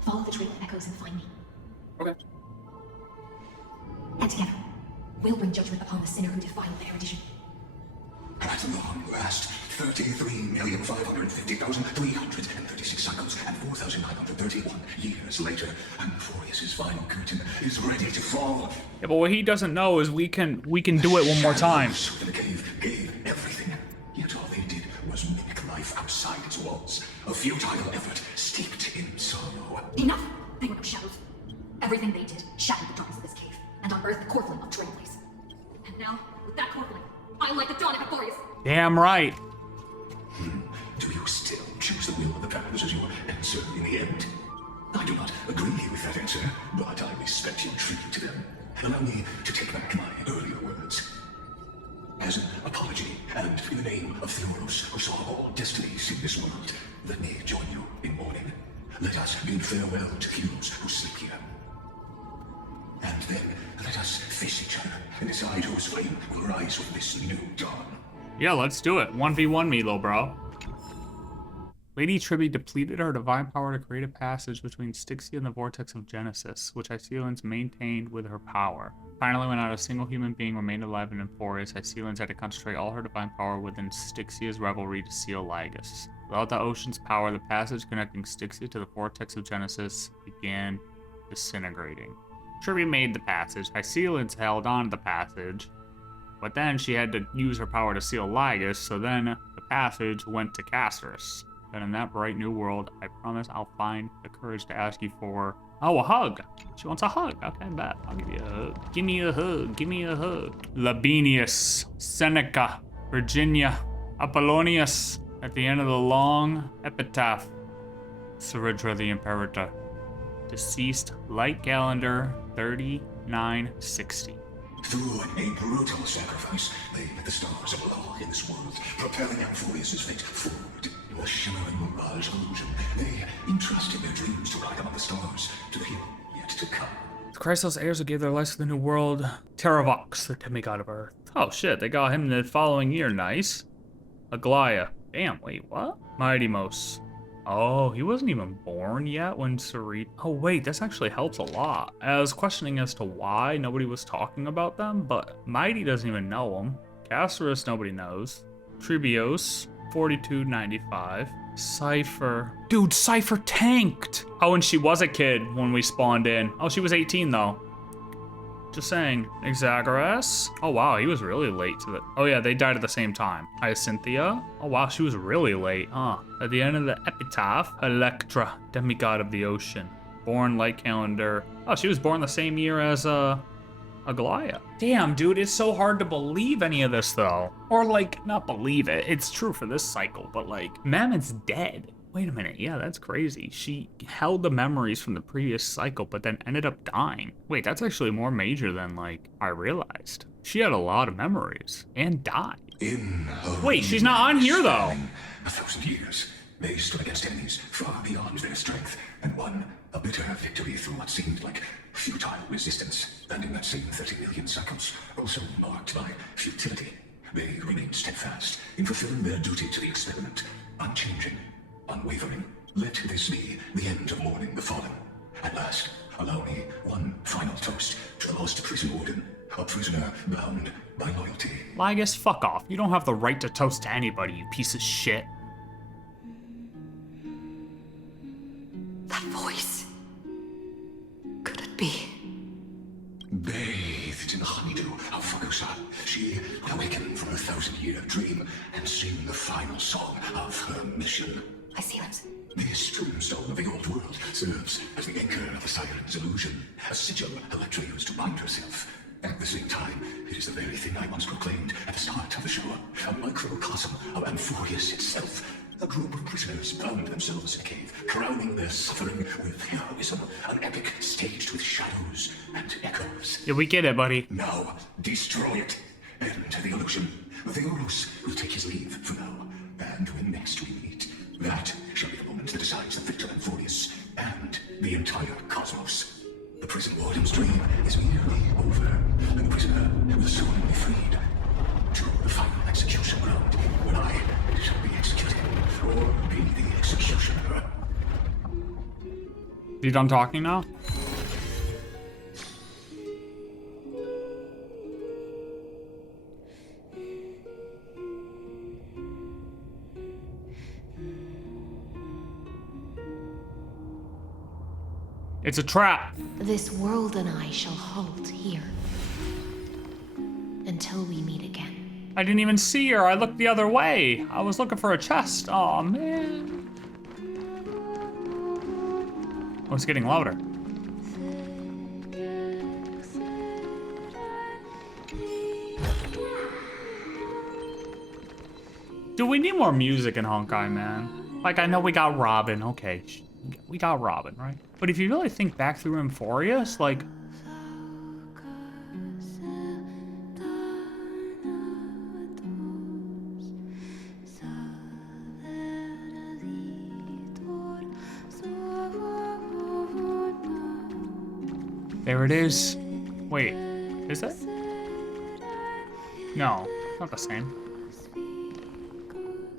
follow the trail of echoes and find me. Okay. And together, we'll bring judgment upon the sinner who defiled the erudition. At long last, 33,550,336 cycles and 4,931 years later, Amphoreus' final curtain is ready to fall. Yeah, but what he doesn't know is we can do it one more time. The cave gave everything, yet all they did was mimic life outside its walls. A futile effort steeped in sorrow. Enough! They were no shadows. Everything they did shattered the darkness of this cave and unearthed the Coreflame of Trailblaze. And now, with that Coreflame, I light the dawn of Amphoreus. Damn right. Do you still choose the will of the powers as your answer in the end? I do not agree with that answer, but I respect your tribute to them. Allow me to take back my earlier words. As an apology, and in the name of Theoros, who saw all destinies in this world, let me join you in mourning. Let us bid farewell to heroes who sleep here. And then let us face each other and decide whose flame will rise with this new dawn. Yeah, let's do it. 1v1 me, little bro. Lady Tribby depleted her divine power to create a passage between Styxia and the Vortex of Genesis, which Hysilens maintained with her power. Finally, when not a single human being remained alive in Amphoreus, Hysilens had to concentrate all her divine power within Styxia's revelry to seal Lygus. Without the ocean's power, the passage connecting Styxia to the Vortex of Genesis began disintegrating. Tribby made the passage. Hysilens held on to the passage, but then she had to use her power to seal Lygus, so then the passage went to Casterus. Then in that bright new world, I promise I'll find the courage to ask you for... Oh, a hug! She wants a hug. Okay, bet. I'll give you a hug. Give me a hug. Give me a hug. Labenius, Seneca, Virginia, Apollonius. At the end of the long epitaph, Cerydra the Imperator. Deceased light calendar 3960. Through a brutal sacrifice, they lit the stars of law in this world, propelling Amphoreus' fate forward. In a shimmering mirage illusion, they entrusted their dreams to ride among the stars, to the hero yet to come. The Christos heirs who gave their lives to the new world, Terravox, the demigod of Earth. Oh shit, they got him the following year, nice. Aglaya. Damn, wait, what? Mightymos. Oh, he wasn't even born yet when Cyrene... Oh wait, this actually helps a lot. I was questioning as to why nobody was talking about them, but Mighty doesn't even know them. Casterus, nobody knows. Tribios, 4295. Cypher. Dude, Cypher tanked! Oh, and she was a kid when we spawned in. Oh, she was 18 though. Just saying. Exagoras. Oh wow, he was really late to the... Oh yeah, they died at the same time. Hyacinthia. Oh wow, she was really late, huh? At the end of the epitaph, Electra, demigod of the ocean. Born light calendar. Oh, she was born the same year as, Aglaya. Damn, dude, it's so hard to believe any of this though. Or like, not believe it. It's true for this cycle, but like, Mammoth's dead. Wait a minute, yeah, that's crazy. She held the memories from the previous cycle, but then ended up dying. Wait, that's actually more major than, like, I realized. She had a lot of memories, and died. Wait, she's not on here, though. 1,000 years, they stood against enemies far beyond their strength, and won a bitter victory through what seemed like futile resistance. And in that same 30 million cycles, also marked by futility, they remained steadfast in fulfilling their duty to the experiment, unchanging, unwavering. Let this be the end of mourning the fallen. At last, allow me one final toast to the lost prison warden, a prisoner bound by loyalty. Lygus, fuck off. You don't have the right to toast to anybody, you piece of shit. That voice. Could it be? Bathed in the honeydew of Phagousa, Phagousa, she would awaken from her 1,000-year dream and sing the final song of her mission. Hysilens. This tombstone of the old world serves as the anchor of the Siren's illusion, a sigil Electra used to bind herself. At the same time, it is the very thing I once proclaimed at the start of the show, a microcosm of Amphoreus itself. A group of prisoners bound themselves in a cave, crowning their suffering with heroism, an epic staged with shadows and echoes. Yeah, we get it, buddy. Now, destroy it. End the illusion. Theoros will take his leave for now, and when next we meet, that shall be the moment that decides the fate of Amphoreus and the entire cosmos. The prison warden's dream is nearly over, and the prisoner will soon be freed. To the final execution ground, where I shall be executed, or be the executioner. You done talking now? It's a trap. This world and I shall halt here. Until we meet again. I didn't even see her. I looked the other way. I was looking for a chest. Aw, man. Oh, it's getting louder. Dude, we need more music in Honkai, man. Like, I know we got Robin. Okay, we got Robin, right? But if you really think back through Amphoreus, like... There it is. Wait, is it? No, not the same.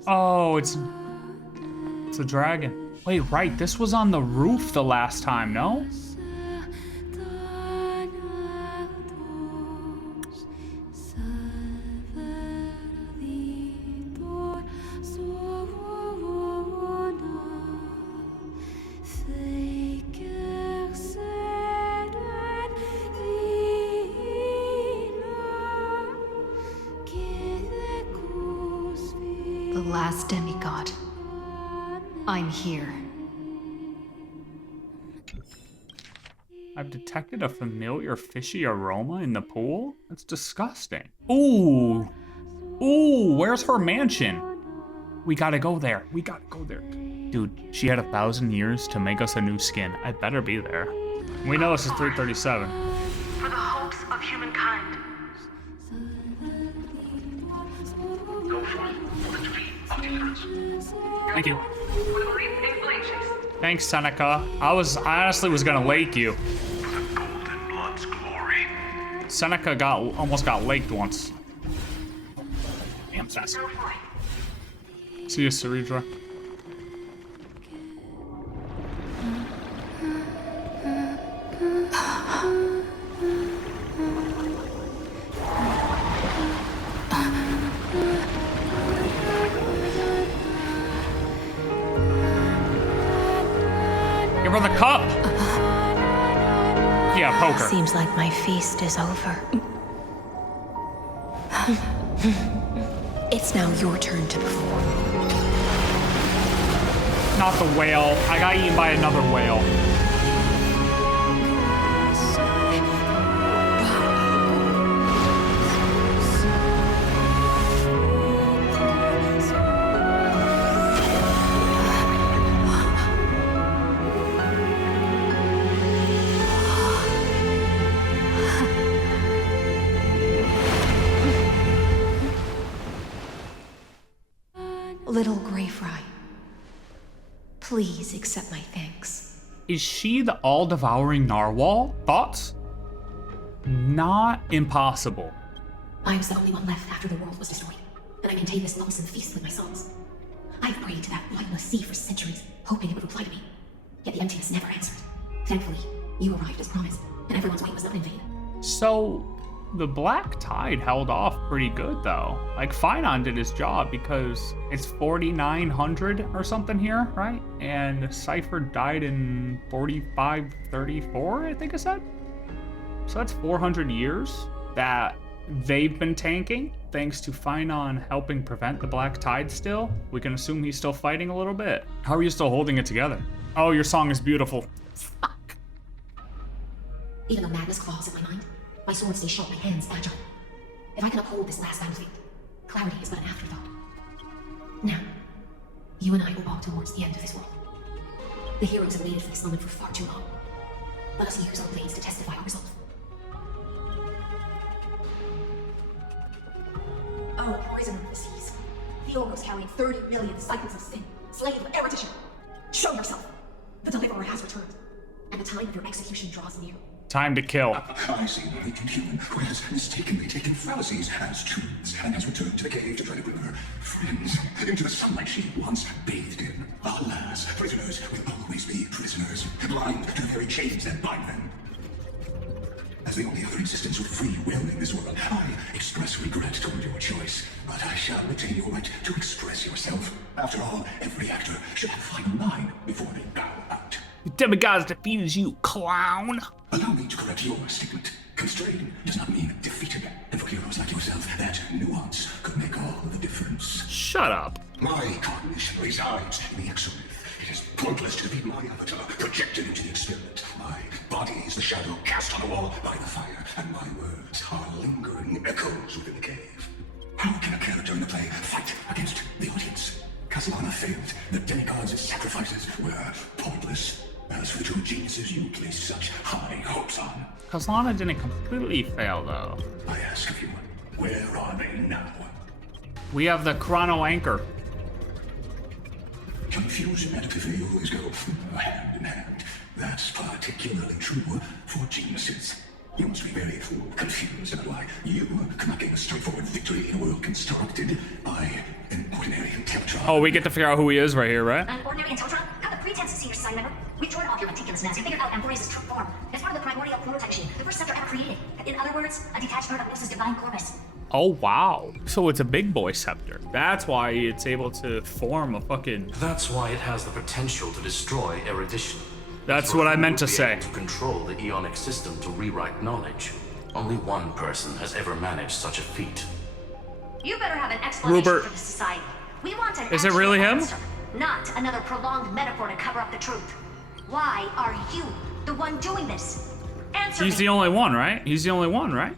Oh, it's a dragon. Wait, right, this was on the roof the last time, no? The last demigod. I'm here. I've detected a familiar fishy aroma in the pool? That's disgusting. Ooh. Ooh, where's her mansion? We gotta go there. We gotta go there. Dude, she had 1,000 years to make us a new skin. I better be there. We know this is 337. For the hopes of humankind. Go forth for the duty of deliverance. Thank you. For the brief explanations. Thanks, Seneca. I honestly was gonna lake you. For the Golden Blood's glory. Seneca almost got laked once. Damn, fast. See you, Cerydra. Give her the cup. Yeah, poker. Seems like my feast is over. It's now your turn to perform. Not the whale. I got eaten by another whale. Little Grey Fry, please accept my thanks. Is she the all-devouring narwhal? Thoughts? Not impossible. I was the only one left after the world was destroyed, and I maintained this lonesome feast with my songs. I've prayed to that bloodless sea for centuries, hoping it would reply to me. Yet the emptiness never answered. Thankfully, you arrived as promised, and everyone's wait was not in vain. So, the Black Tide held off pretty good, though. Like, Phynon did his job because it's 4,900 or something here, right? And Cypher died in 4534, I think I said? So that's 400 years that they've been tanking, thanks to Phynon helping prevent the Black Tide still. We can assume he's still fighting a little bit. How are you still holding it together? Oh, your song is beautiful. Fuck. Even though madness claws at my mind, my sword stays sharp, my hands agile. If I can uphold this last battlefield, clarity is but an afterthought. Now, you and I will walk towards the end of this world. The heroes have waited for this moment for far too long. Let us use our blades to testify our resolve. Oh, prisoner of the seas. The Ogres carrying 30 million cycles of sin, slave of erudition. Show yourself. The Deliverer has returned, and the time of your execution draws near. Time to kill. I see no ancient human who has mistakenly taken fallacies as truths and has returned to the cave to try to bring her friends into the sunlight she once bathed in. Alas, prisoners will always be prisoners, blind to the very chains that bind them. As the only other existence with free will in this world, I express regret toward your choice, but I shall retain your right to express yourself. After all, every actor should have a final line before they bow out. The demigods defeated you, clown. Allow me to correct your statement. Constrained does not mean defeated, and for heroes like yourself, that nuance could make all the difference. Shut up. My cognition resides in the Exomyth. It is pointless to defeat my avatar, projected into the experiment. My body is the shadow cast on the wall by the fire, and my words are lingering echoes within the cave. How can a character in the play fight against the audience? Castellana failed. The demigods' sacrifices were pointless. As for the two geniuses you place such high hopes on. Castellana didn't completely fail, though. I ask of you, where are they now? We have the Chrono Anchor. Confusion and epiphany always go hand in hand. That's particularly true for geniuses. You must be very confused about why you cannot gain a straightforward victory in a world constructed by an ordinary Intellatron. Oh, we get to figure out who he is right here, right? An ordinary Intellatron? Got the pretense to see your sign, member. We torn off your meticulous mask and figured out Amphoreus' true form. It's part of the primordial prototype machine, the first scepter ever created. In other words, a detached part of Nous' divine corpus. Oh, wow. So it's a big boy scepter. That's why it's able to form a fucking... That's why it has the potential to destroy erudition. That's what I meant to say. To control the Aeonic system to rewrite knowledge. Only one person has ever managed such a feat. You better have an explanation Rupert. for the society. We want an Is it actual really him? answer, not another prolonged metaphor to cover up the truth. Why are you the one doing this? Answer He's me. the only one, right? He's the only one, right?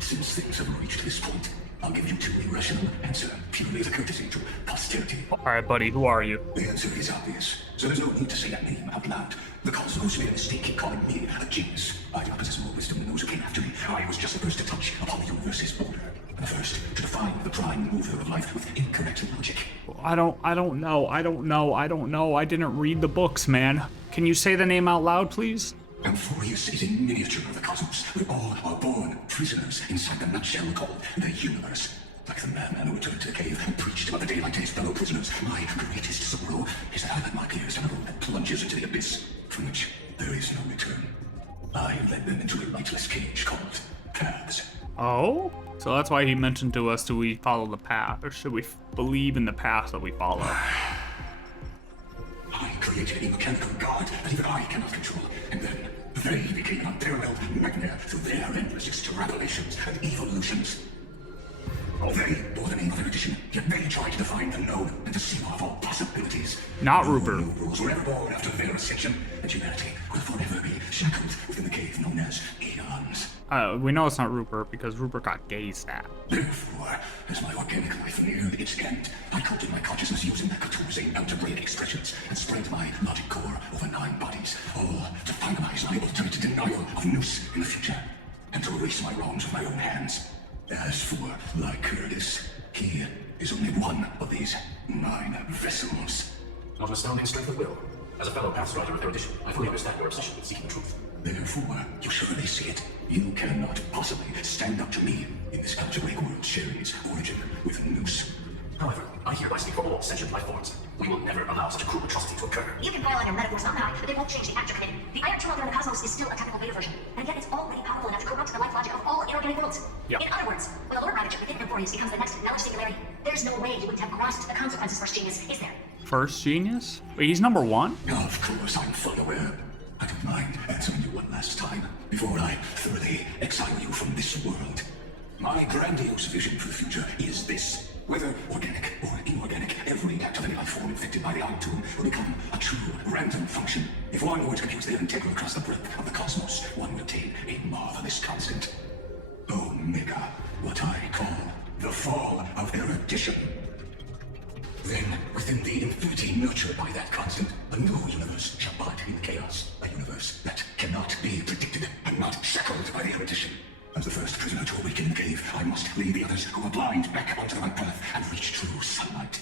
Since things have reached this point, I'll give you two irrational answer, purely as a courtesy to posterity. All right, buddy, who are you? The answer is obvious, so there's no need to say that name out loud. The cosmos made a mistake in calling me a genius. I do not possess more wisdom than those who came after me. I was just the first to touch upon the universe's order, and the first to define the prime mover of life with incorrect logic. I don't know. I didn't read the books, man. Can you say the name out loud, please? Amphoreus is a miniature of the cosmos. We all are born prisoners inside the nutshell called the universe. Like the madman who returned to the cave and preached about the daylight to his fellow prisoners, my greatest sorrow is that I let my peers down a road that plunges into the abyss, from which there is no return. I led them into a lightless cage called paths. Oh? So that's why he mentioned to us, do we follow the path, or should we believe in the path that we follow? I created a mechanical god that even I cannot control, and then they became an unparalleled nightmare through their endless extrapolations and evolutions. They bore the name of erudition, yet they tried to define the known and to see off all possibilities. Not Rupert. No rules were ever born after their ascension, and humanity will forever be shackled within the cave known as AEONs. We know it's not Rupert because Rupert got gazed at. Therefore, as my organic life neared its end, I coated my consciousness using Couture's algebraic expressions and spread my logic core over 9 bodies, all to finalize my ultimate denial of Nous in the future, and to erase my wrongs with my own hands. As for Lygus, he is only one of these 9 vessels. What an astounding strength of will. As a fellow pathstrider of erudition, I fully understand your obsession with seeking the truth. Therefore, you surely see it. You cannot possibly stand up to me in this algebraic world sharing its origin with Nous. However, I hereby speak for all sentient life forms. We will never allow such a cruel atrocity to occur. You can pile on your metaphors all night, but they won't change the actor committee. The Iron Two in the cosmos is still a technical beta version, and yet it's already powerful enough to corrupt the life logic of all inorganic worlds. Yep. In other words, when the Lord Rider within Amphoreus becomes the next Knowledge Singularity, there's no way you wouldn't have grasped the consequences for genius, is there? First genius? Wait, he's number 1? Of course, I'm fully aware. I don't mind answering you one last time. before I thoroughly exile you from this world. My grandiose vision for the future is this. Whether organic or inorganic, every act of any life form infected by the Iron Tomb will become a true random function. If one were to compute their integral across the breadth of the cosmos, one would obtain a marvelous constant. Omega, what I call the fall of erudition. Then, within the infinity nurtured by that constant, a new universe shall bud in the chaos. A universe that cannot be predicted and not shackled by the erudition. As the first prisoner to awaken in the cave, I must lead the others who are blind back onto the right path and reach true sunlight.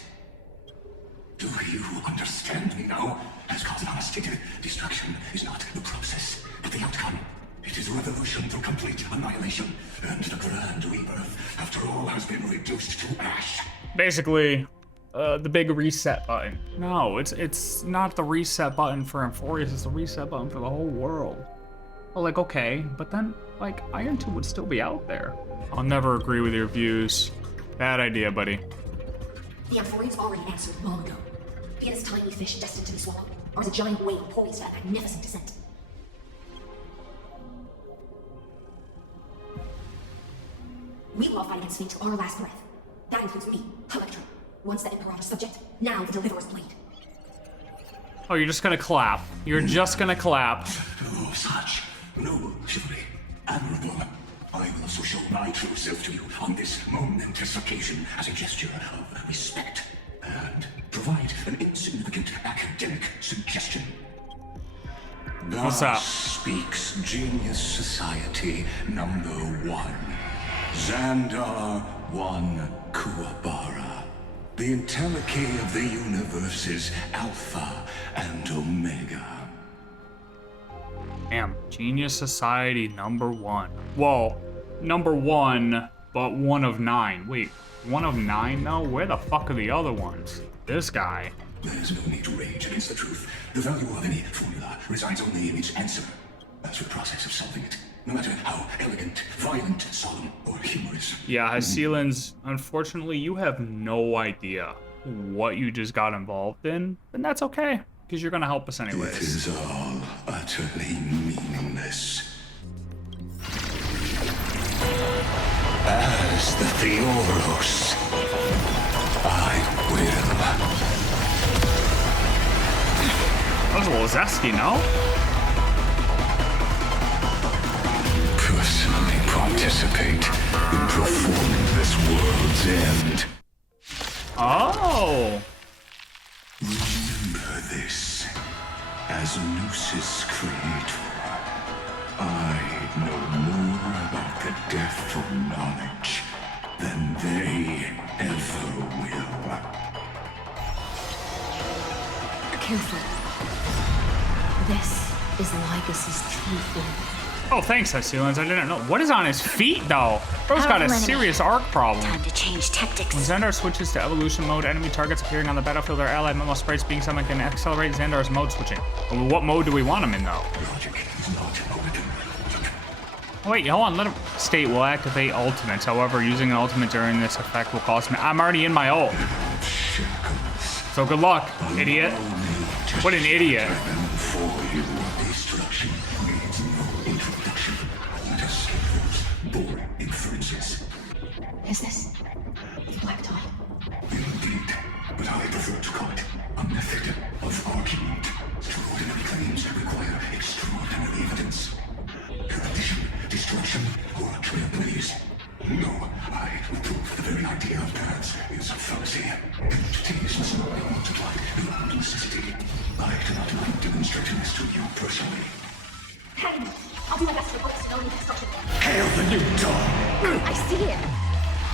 Do you understand me now? As Cosmos stated, destruction is not the process, but the outcome. It is revolution through complete annihilation, and the grand rebirth, after all, has been reduced to ash. Basically, the big reset button. No, it's not the reset button for Amphoreus, it's the reset button for the whole world. Well, like, okay, but then, like, Iron Tomb would still be out there. I'll never agree with your views. Bad idea, buddy. The Amphoreus already answered long ago. Be it as tiny fish destined to be swallowed, or as a giant whale poised at magnificent descent. We will all fight against fate to our last breath. That includes me, Electra, once the Imperator's subject, now the Deliverer's blade. Oh, you're just gonna clap. You're just gonna clap. Oh, such noble chivalry, admirable. I will also show my true self to you on this momentous occasion as a gesture of respect, and provide an insignificant academic suggestion. What's up? Speaks Genius Society number 1. Zandar 1 Kuwabara. The entelechy of the universe is Alpha and Omega. Damn, Genius Society number 1. Whoa, number 1, but 1 of 9. Wait, 1 of 9 though? Where the fuck are the other ones? This guy. There's no need to rage against the truth. The value of any formula resides only in its answer. As for the process of solving it, no matter how elegant, violent, solemn, or humorous. Yeah, Hysilens, unfortunately, you have no idea what you just got involved in, and that's okay, because you're gonna help us anyways. It is all utterly meaningless. As the Theoros, I will. That was a little zesty, no? Personally participate in performing this world's end. Oh! Remember this. As Nous' creator, I know more about the death of knowledge than they ever will. Careful. This is Lygus' true form. Oh, thanks, Hysilens. I didn't know. What is on his feet, though? Bro's got a serious arc problem. Time to change tactics. When Zandar switches to evolution mode, enemy targets appearing on the battlefield or allied memo sprites being summoned can accelerate Zandar's mode switching. Well, what mode do we want him in, though? Oh, wait, hold on. Let him state will activate ultimates. However, using an ultimate during this effect will cost me. I'm already in my ult. So good luck, idiot. What an idiot. Is this the Black Tide? Indeed, but I prefer to call it a method of argument. Extraordinary claims require extraordinary evidence. Erudition, destruction, or a trailblaze. No, I reprove the very idea of paths is a fallacy. Entities must not be multiplied beyond necessity. I cannot mind demonstrating this to you personally. Hey, I'll do my best to report this building destruction. Hail the new dawn! I see it.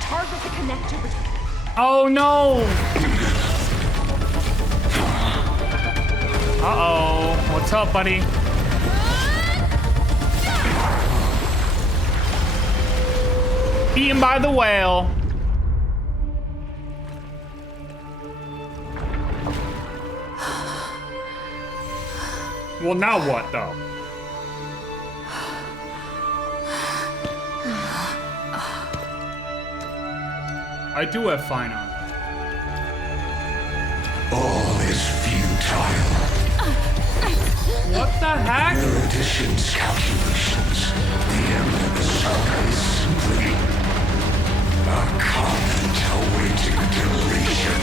Target the connector between. Oh no! Uh-oh. What's up, buddy? Eaten by the whale. Well, now what, though? I do have fine armor. All is futile. What the heck? Erudition's calculations The saga is simply a comment awaiting deletion.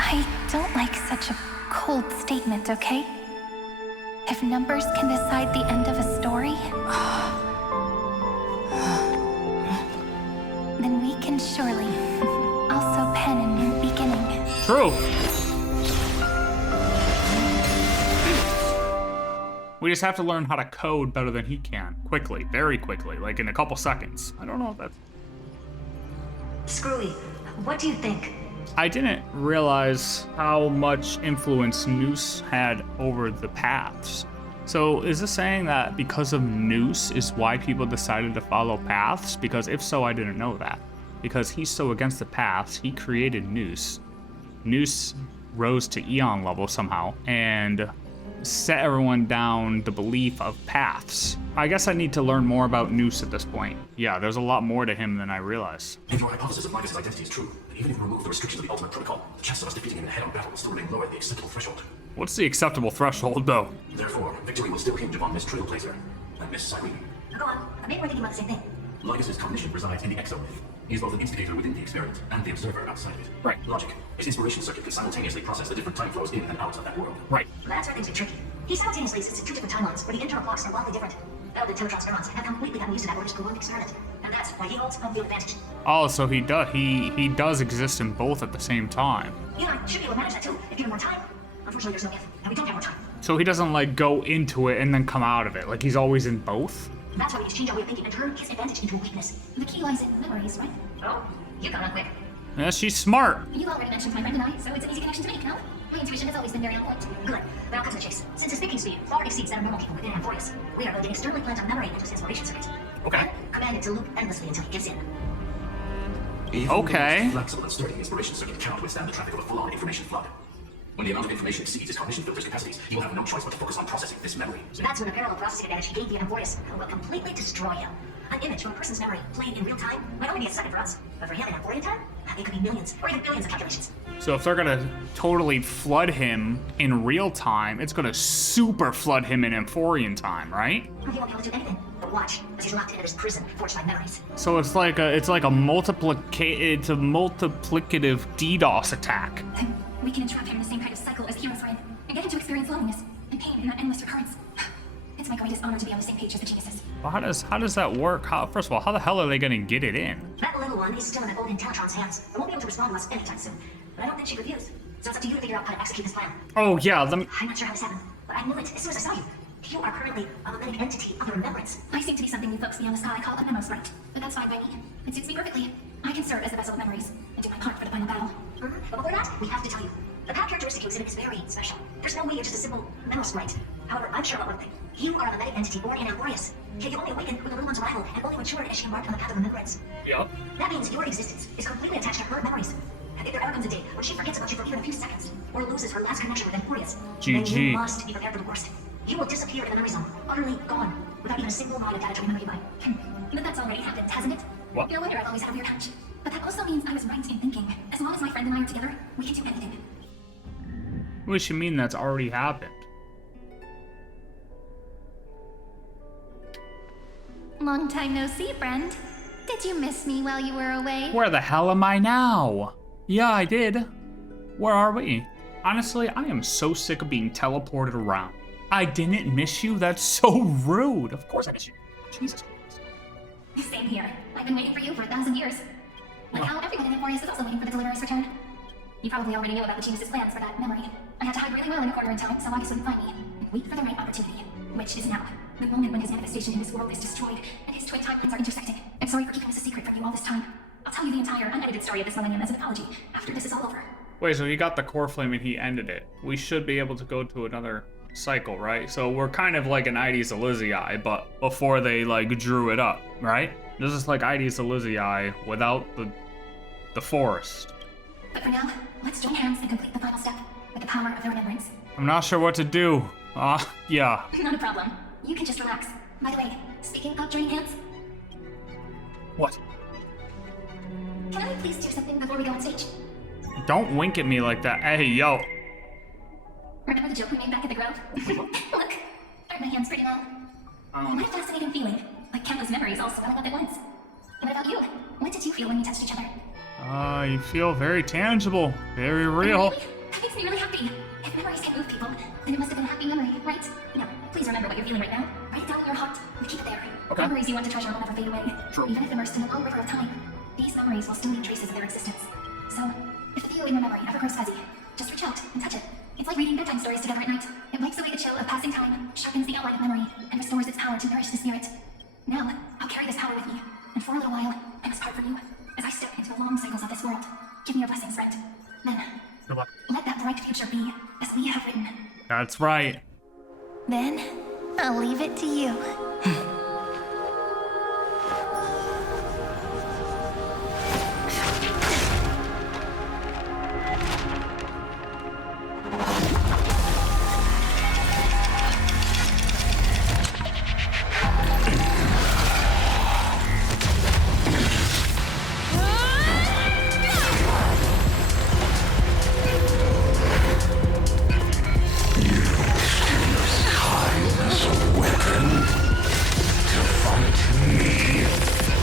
I don't like such a cold statement, okay? If numbers can decide the end of a story, then we can surely also pen a new beginning. True. We just have to learn how to code better than he can. Quickly, very quickly, like in a couple seconds. I don't know if that's... Screwy, what do you think? I didn't realize how much influence Nous had over the paths. So is this saying that because of Nous is why people decided to follow paths? Because if so, I didn't know that. Because he's so against the paths, he created Nous. Nous rose to AEON level somehow and set everyone down the belief of paths. I guess I need to learn more about Nous at this point. Yeah, there's a lot more to him than I realize. If your hypothesis of Lygus' identity is true, then even if we remove the restrictions of the Ultimate Protocol, the chances of us defeating him in a head-on battle will still remain low at the acceptable threshold. What's the acceptable threshold, though? Therefore, victory will still hinge upon Miss Trailblazer and Miss Cyrene. Go on, I think we're thinking about the same thing. Lygus' cognition resides in the Exomyth. He is both an instigator within the experiment and the observer outside of it. Right. Logic. His inspiration circuit can simultaneously process the different time flows in and out of that world. Right. That's where things get tricky. He simultaneously exists in two different timelines where the internal clocks are wildly different. The Teletron's neurons have completely gotten used to that order to experiment. And that's why he holds home field advantage. Oh, so he does exist in both at the same time. You and I should be able to manage that too, if given more time. Unfortunately, there's no if, and we don't have more time. So he doesn't like go into it and then come out of it. Like he's always in both? That's why we exchange our way of thinking and turn his advantage into a weakness. The key lies in memories, right? Oh, you got on quick. Yeah, she's smart. You already mentioned my friend and I, so it's an easy connection to make, no? My intuition has always been very on point. Good. Now cut to the chase. Since his thinking speed far exceeds that of normal people within Amphoreus, we are building externally planted memory into his inspiration circuit. Okay. Command it to loop endlessly until he gives in. Even okay. The flexible and sturdy inspiration circuit cannot withstand the traffic of a full-on information flood. When the amount of information exceeds his cognition filter's capacities, he will have no choice but to focus on processing this memory. That's when the parallel processing advantage he gained via Amphoreus will completely destroy him. An image from a person's memory played in real time might only be a second for us, but for him in Amphorean time, it could be millions or even billions of calculations. So if they're gonna totally flood him in real time, it's gonna super flood him in Amphorean time, right? He won't be able to do anything but watch as he's locked into his prison forged by memories. So it's like a multiplicative DDoS attack. Then we can entrap him in the same kind of cycle as heroes are in, and get him to experience loneliness and pain in that endless recurrence. It's my greatest honor to be on the same page as the geniuses. Well, how does that work? First of all, how the hell are they gonna get it in? That little one is still in old Teletron's hands. It won't be able to respond to us anytime soon. But I don't think she'd refuse. So it's up to you to figure out how to execute this plan. Oh yeah, I'm not sure how this happened, but I knew it as soon as I saw you. You are currently a mimetic entity of remembrance. I seem to be something you folks beyond the sky call a memo sprite, but that's fine by me. It suits me perfectly. I can serve as the vessel of memories and do my part for the final battle. But before that, we have to tell you. The path characteristic you exhibit is very special. There's no way you're just a simple memo sprite. However, I'm sure about one thing. You are a mimetic entity born in Amphoreus. Yet you only awaken with the little one's arrival and only matured as she embarked on the path of remembrance. Yep. That means your existence is completely attached to her memories. And if there ever comes a day when she forgets about you for even a few seconds, or loses her last connection with Amphoreus, then you must be prepared for the worst. You will disappear in the memory zone, utterly gone, without even a single line of data to remember you by. But that's already happened, hasn't it? What? No wonder I've always had a weird hunch. But that also means I was right in thinking. As long as my friend and I are together, we can do anything. Which you mean that's already happened? Long time no see, friend. Did you miss me while you were away? Where the hell am I now? Yeah, I did. Where are we? Honestly, I am so sick of being teleported around. I didn't miss you? That's so rude. Of course I miss you. Jesus Christ. Same here. I've been waiting for you for 1,000 years. Like how everyone in Amphoreus is also waiting for the Deliever's return. You probably already knew about the genius's plans for that memory. I had to hide really well in a corner in time so Lygus wouldn't find me. And wait for the right opportunity, which is now. The moment when his manifestation in this world is destroyed and his twin timelines are intersecting. I'm sorry for keeping this a secret from you all this time. I'll tell you the entire unedited story of this millennium as an apology after this is all over. Wait, so he got the Coreflame and he ended it. We should be able to go to another cycle, right? So we're kind of like an Ides Elizii, but before they like drew it up, right? This is like Ides Elizii without the forest. But for now, let's join hands and complete the final step with the power of the remembrance. I'm not sure what to do. Yeah. Not a problem. You can just relax. By the way, speaking of joining hands... What? Can I please do something before we go on stage? Don't wink at me like that. Hey, yo. Remember the joke we made back at the Grove? Look, aren't my hands pretty long? What a fascinating feeling. Like countless memories all swelling up at once. What about you? What did you feel when you touched each other? You feel very tangible, very real. Really? That makes me really happy. If memories can move people, then it must have been a happy memory, right? Now, please remember what you're feeling right now. Write it down in your heart and keep it there. Okay. Memories you want to treasure will never fade away. Even if immersed in a long river of time, these memories will still leave traces of their existence. So, if the view in your memory ever grows fuzzy, just reach out and touch it. It's like reading bedtime stories together at night. It wipes away the chill of passing time, sharpens the outline of memory, and restores its power to nourish the spirit. Now, I'll carry this power with me, and for a little while, I must part from you, as I step into the long cycles of this world. Give me your blessings, friend. Then, let that bright future be as we have written. That's right. Then, I'll leave it to you.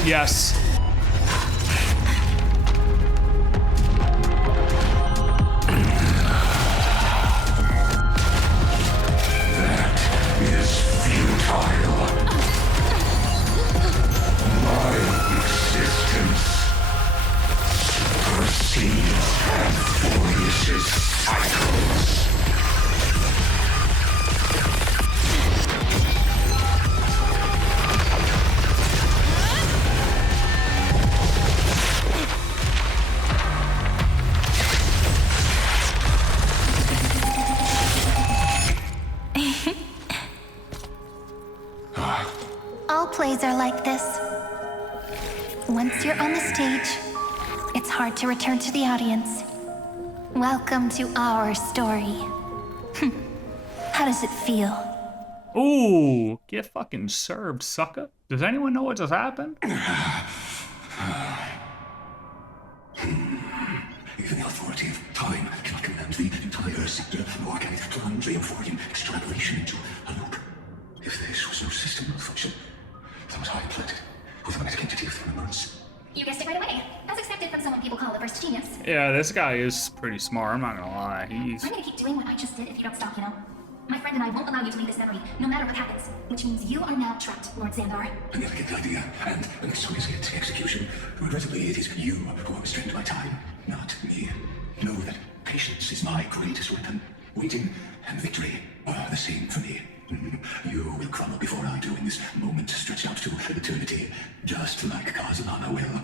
Yes. That is futile. My existence supersedes Amphoreus' cycles. All plays are like this. Once you're on the stage, it's hard to return to the audience. Welcome to our story. How does it feel? Ooh, get fucking served, sucker. Does anyone know what just happened? Even the authority of time cannot command the entire sector nor can it plunge the Amphorean extrapolation into a loop. If this was no system malfunction, then was I implanted with a magnetic entity of remembrance? You guessed it right away. As expected from someone people call the first genius. Yeah, this guy is pretty smart, I'm not gonna lie. I'm gonna keep doing what I just did if you don't stop, you know? My friend and I won't allow you to leave this memory, no matter what happens. Which means you are now trapped, Lord Zandar. I never get the idea, and so is it execution. Regrettably, it is you who are restrained by time, not me. Know that patience is my greatest weapon. Waiting and victory are the same for me. You will crumble before I do in this moment stretched out to eternity, just like Kazalana will.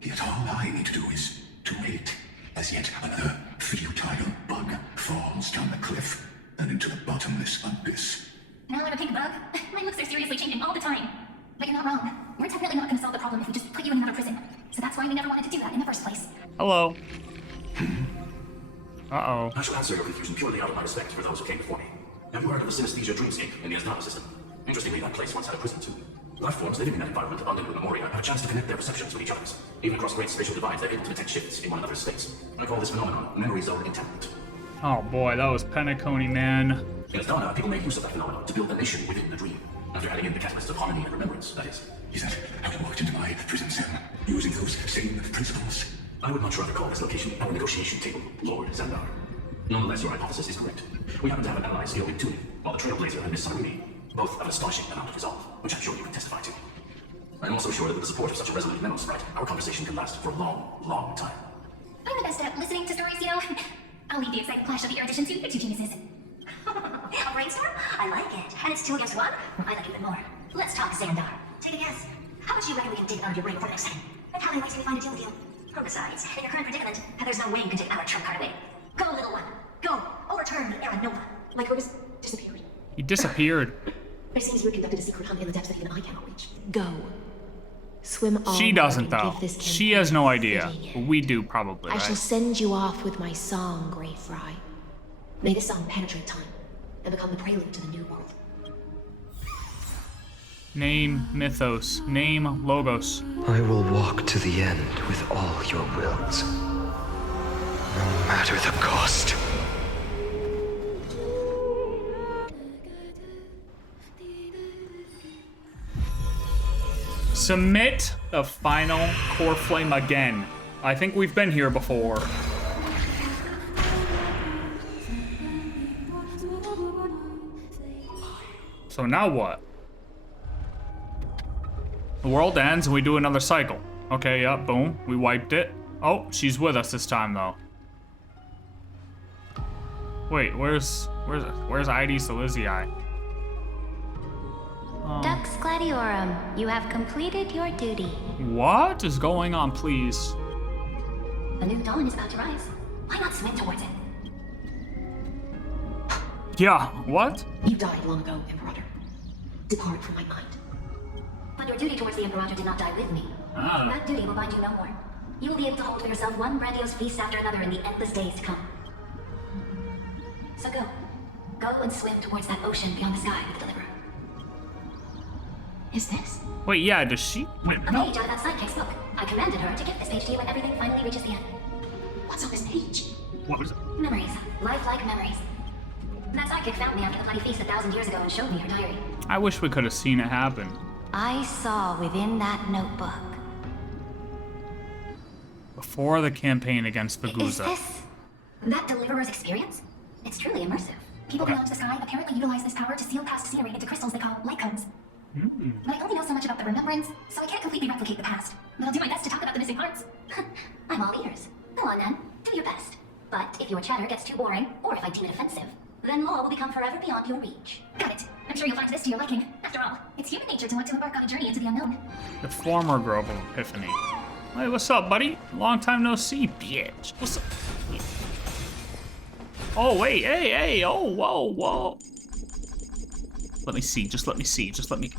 Yet all I need to do is to wait, as yet another futile bug falls down the cliff and into the bottomless abyss. Now I'm a pink bug. My looks are seriously changing all the time. But you're not wrong. We're definitely not going to solve the problem if we just put you in another prison. So that's why we never wanted to do that in the first place. Hello. Uh-oh. I shall answer your confusion purely out of my respect for those who came before me. Have you heard of the synesthesia dreamscape in the Asdana system? Interestingly, that place once had a prison too. Life forms living in that environment, abundant with memoria, have a chance to connect their perceptions with each other's. Even across great spatial divides, they're able to detect shifts in one another's states. I call this phenomenon memory zone entanglement. Oh boy, that was Penacony, man. In Asdana, people make use of that phenomenon to build a nation within the dream. After adding in the catalysts of harmony and remembrance, that is. Is that how I walked into my prison cell, using those same principles? I would much rather call this location our negotiation table, Lord Zandar. Nonetheless, your hypothesis is correct. We happen to have an allies AEON tuning, while the Trailblazer and Miss Cyrene, both of an astonishing amount of resolve, which I'm sure you can testify to. I'm also sure that with the support of such a resolute mental sprite, our conversation can last for a long, long time. I'm the best at listening to stories, you know. I'll leave the exciting flash of the erudition to the two geniuses. A brainstorm? I like it. And it's 2 against 1? I like it even more. Let's talk Zandar. Take a guess. How much do you reckon we can dig out of your brain for next time? And how many ways can we find a deal with you? Besides, in your current predicament, there's no way you can take our trump card away. Go, little one. Go. Overturn the Era Nova. Like Otis disappeared. He disappeared. It seems you had conducted a secret hunt in the depths that even I cannot reach. Go. Swim on. She doesn't, though. Give this She has no idea. We do, probably, I right? shall send you off with my song, Grey Fry. May this song penetrate time and become the prelude to the new world. Name Mythos. Name Logos. I will walk to the end with all your wills. No matter the cost. Submit the final Coreflame again. I think we've been here before. So now what? The world ends and we do another cycle. Okay, yeah, boom. We wiped it. Oh, she's with us this time though. Wait, where's ID Silizii? Dux Gladiorum, you have completed your duty. What is going on, please? A new dawn is about to rise. Why not swim towards it? Yeah, what? You died long ago, Imperator. Depart from my mind. But your duty towards the Imperator did not die with me. That duty will bind you no more. You will be able to hold for yourself one grandiose feast after another in the endless days to come. So go. Go and swim towards that ocean beyond the sky with the Deliverer. Is this? Wait, yeah, does she? Wait, A page out of that sidekick's book. I commanded her to give this page to you when everything finally reaches the end. What's on this page? What was it? Memories. Lifelike memories. That sidekick found me after the bloody feast 1,000 years ago and showed me her diary. I wish we could have seen it happen. I saw within that notebook. Before the campaign against Phagousa. Is this that Deliverer's experience? It's truly immersive. People beyond the sky apparently utilize this power to seal past scenery into crystals they call light cones. But I only know so much about the remembrance, so I can't completely replicate the past. But I'll do my best to talk about the missing parts. I'm all ears. Go on then, do your best. But if your chatter gets too boring, or if I deem it offensive, then law will become forever beyond your reach. Got it. I'm sure you'll find this to your liking. After all, it's human nature to want to embark on a journey into the unknown. The former Grove of Epiphany. Hey, what's up, buddy? Long time no see, bitch. What's up? Oh, wait, hey, oh, whoa. Let me see, just let me.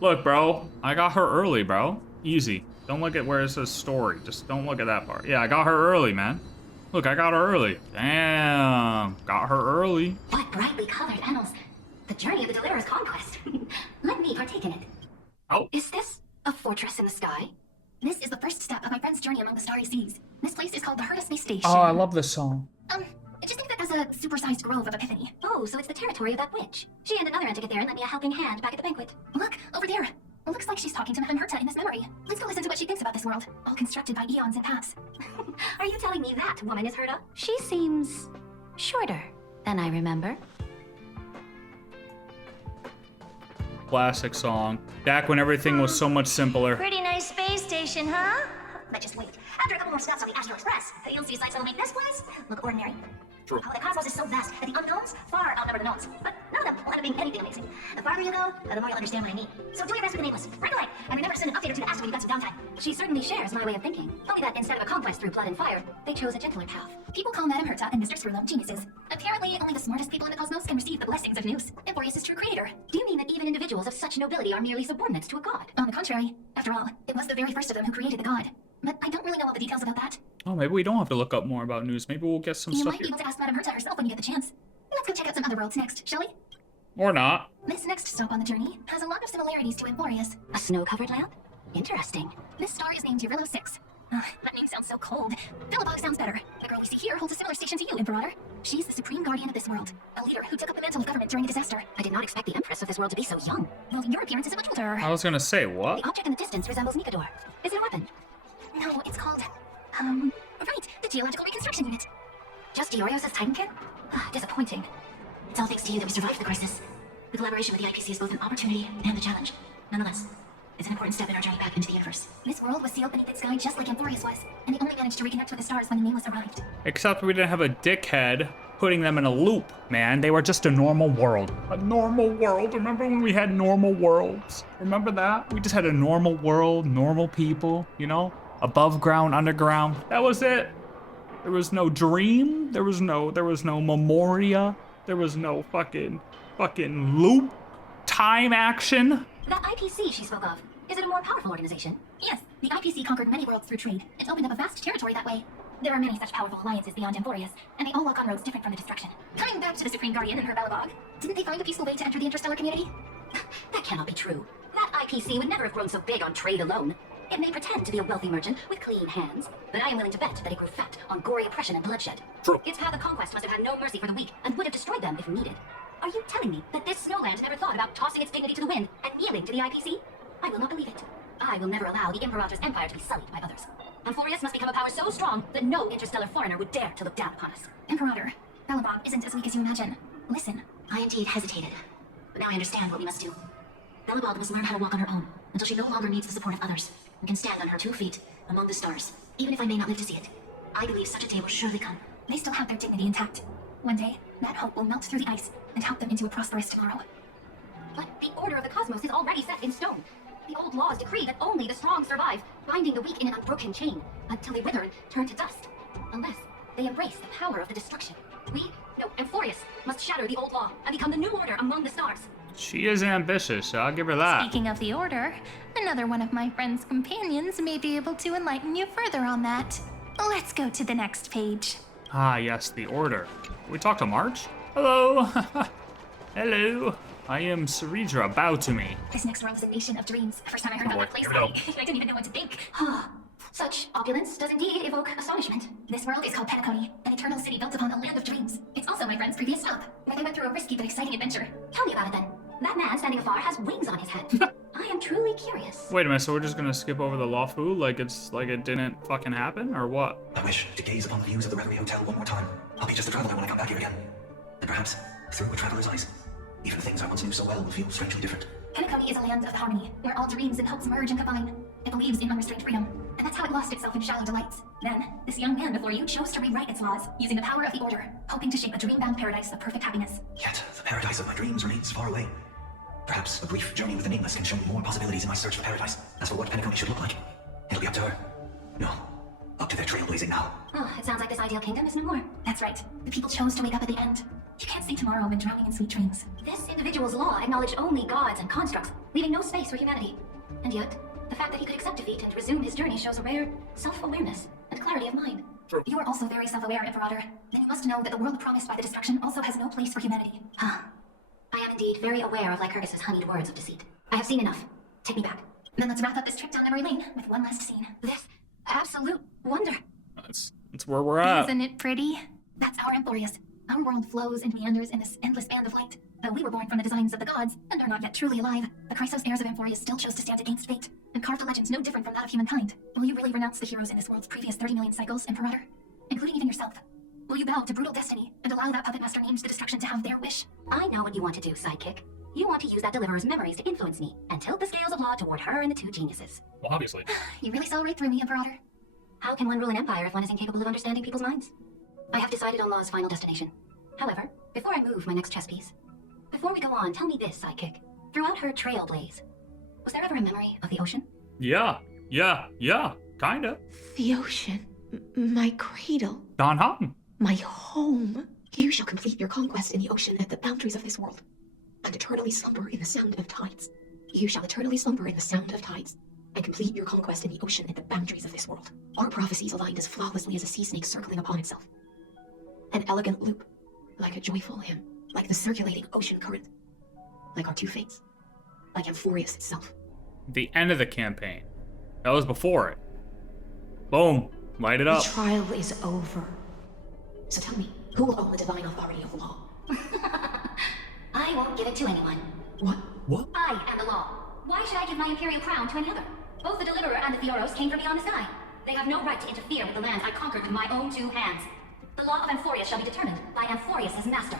Look, bro, I got her early, bro. Easy. Don't look at where it says story. Just don't look at that part. Yeah, I got her early, man. Look, I got her early. Damn, got her early. What brightly colored annals. The journey of the Deliverer's conquest. Let me partake in it. Oh. Is this a fortress in the sky? This is the first step of my friend's journey among the starry seas. This place is called the Herta Space Station. Oh, I love this song. Just think of it as a supersized grove of Epiphany. Oh, so it's the territory of that witch. She and another ent to get there and lend me a helping hand back at the banquet. Look, over there. It looks like she's talking to Madame Herta in this memory. Let's go listen to what she thinks about this world, all constructed by eons and paths. Are you telling me that woman is Herta? She seems shorter than I remember. Classic song. Back when everything was so much simpler. Pretty nice space station, huh? But just wait. After a couple more stops on the Astro Express, you'll see sights that'll make this place look ordinary. True. Oh, the cosmos is so vast that the unknowns far outnumber the knowns. But none of them will end up being anything amazing. The farther you go, the more you'll understand what I mean. So do your best with the nameless, right away, and remember to send an update or two to ask when you've got some downtime. She certainly shares my way of thinking. Only that instead of a conquest through blood and fire, they chose a gentler path. People call Madame Herta and Mr. Screwllum geniuses. Apparently, only the smartest people in the cosmos can receive the blessings of Nous, Amphoreus' true creator. Do you mean that even individuals of such nobility are merely subordinates to a god? On the contrary, after all, it was the very first of them who created the god. But I don't really know all the details about that. Oh, maybe we don't have to look up more about Nous. Maybe we'll get some You stuff might be here. able to ask Madame Herta herself when you get the chance. Let's go check out some other worlds next, shall we? Or not. This next stop on the journey has a lot of similarities to Amphoreus. A snow-covered lamp? Interesting. This star is named Eurylo 6. That name sounds so cold. Belabog sounds better. The girl we see here holds a similar station to you, Imperator. She's the supreme guardian of this world, a leader who took up the mantle of government during a disaster. I did not expect the Empress of this world to be so young. Well, your appearance is much older. I was gonna say, what? The object in the distance resembles Nikador. Is it a weapon? No, it's called, right, the Geological Reconstruction Unit. Just Diorios' Titan kit? Disappointing. It's all thanks to you that we survived the crisis. The collaboration with the IPC is both an opportunity and a challenge. Nonetheless, it's an important step in our journey back into the universe. This world was sealed beneath its sky just like Amphoreus was, and they only managed to reconnect with the stars when the Nameless arrived. Except we didn't have a dickhead putting them in a loop, man. They were just a normal world. A normal world. Remember when we had normal worlds? Remember that? We just had a normal world, normal people, you know? Above ground, underground. That was it. There was no dream. There was no memoria. There was no fucking loop. Time action. That IPC she spoke of, is it a more powerful organization? Yes, the IPC conquered many worlds through trade. It opened up a vast territory that way. There are many such powerful alliances beyond Amphoreus, and they all walk on roads different from the destruction. Coming back to the Supreme Guardian and her Belabog, didn't they find a peaceful way to enter the interstellar community? That cannot be true. That IPC would never have grown so big on trade alone. It may pretend to be a wealthy merchant with clean hands, but I am willing to bet that it grew fat on gory oppression and bloodshed. True. Its path of conquest must have had no mercy for the weak and would have destroyed them if needed. Are you telling me that this snowland never thought about tossing its dignity to the wind and yielding to the IPC? I I will not believe it. I will never allow the Imperator's empire to be sullied by others. Amphoreus must become a power so strong that no interstellar foreigner would dare to look down upon us. Imperator, Belabog isn't as weak as you imagine. Listen. I indeed hesitated, but now I understand what we must do. Belabog must learn how to walk on her own, until she no longer needs the support of others, and can stand on her 2 feet among the stars, even if I may not live to see it. I believe such a day will surely come. They still have their dignity intact. One day, that hope will melt through the ice and help them into a prosperous tomorrow. But the order of the cosmos is already set in stone. The old laws decree that only the strong survive, binding the weak in an unbroken chain, until they wither and turn to dust. Unless they embrace the power of the destruction. Amphoreus must shatter the old law and become the new order among the stars. She is ambitious, so I'll give her that. Speaking of the Order, another one of my friend's companions may be able to enlighten you further on that. Let's go to the next page. Ah, yes, the Order. We talk to March? Hello. Hello. I am Cerydra. Bow to me. This next world is a nation of dreams. First time I heard about that place, I didn't even know what to think. Such opulence does indeed evoke astonishment. This world is called Penacony, an eternal city built upon a land of dreams. It's also my friend's previous stop, where they went through a risky but exciting adventure. Tell me about it then. That man standing afar has wings on his head. I am truly curious. Wait a minute, so we're just gonna skip over the lawful like it didn't fucking happen, or what? I wish to gaze upon the views of the Reverie Hotel one more time. I'll be just a traveler when I come back here again. And perhaps, through a traveler's eyes, even things I once knew so well will feel strangely different. Penacony is a land of harmony, where all dreams and hopes merge and combine. It believes in unrestrained freedom, and that's how it lost itself in shallow delights. Then, this young man before you chose to rewrite its laws, using the power of the Order, hoping to shape a dream-bound paradise of perfect happiness. Yet, the paradise of my dreams remains far away. Perhaps a brief journey with the Nameless can show me more possibilities in my search for paradise. As for what Penacony should look like, it'll be up to her. No, up to their trailblazing now. It sounds like this ideal kingdom is no more. That's right. The people chose to wake up at the end. You can't see tomorrow when drowning in sweet dreams. This individual's law acknowledged only gods and constructs, leaving no space for humanity. And yet, the fact that he could accept defeat and resume his journey shows a rare self-awareness and clarity of mind. You are also very self-aware, Imperator. Then you must know that the world promised by the destruction also has no place for humanity. I am indeed very aware of Lycurgus's honeyed words of deceit. I have seen enough. Take me back. Then let's wrap up this trip down memory lane with one last scene. This absolute wonder. That's where we're at. Isn't it pretty? That's our Amphoreus. Our world flows and meanders in this endless band of light. Though we were born from the designs of the gods and are not yet truly alive, the Chrysos heirs of Amphoreus still chose to stand against fate and carved a legend no different from that of humankind. Will you really renounce the heroes in this world's previous 30 million cycles, Imperator? Including even yourself? Will you bow to brutal destiny and allow that puppet master named the destruction to have their wish? I know what you want to do, sidekick. You want to use that Deliverer's memories to influence me and tilt the scales of law toward her and the two geniuses. Well, obviously. You really saw right through me, Imperator. How can one rule an empire if one is incapable of understanding people's minds? I have decided on law's final destination. However, before I move my next chess piece, before we go on, tell me this, sidekick. Throughout her Trailblaze, was there ever a memory of the ocean? Yeah, kinda. The ocean. My cradle. Don Hutton. My home. You shall complete your conquest in the ocean at the boundaries of this world, and eternally slumber in the sound of tides. You shall eternally slumber in the sound of tides, and complete your conquest in the ocean at the boundaries of this world. Our prophecies aligned as flawlessly as a sea snake circling upon itself. An elegant loop, like a joyful hymn, like the circulating ocean current, like our two fates, like Amphoreus itself. The end of the campaign. That was before it. Boom. Light it up. The trial is over. So tell me, who will own the divine authority of law? I won't give it to anyone. What? I am the law. Why should I give my imperial crown to any other? Both the Deliverer and the Theoros came from beyond the sky. They have no right to interfere with the lands I conquered with my own two hands. The law of Amphoreus shall be determined by Amphoreus' master.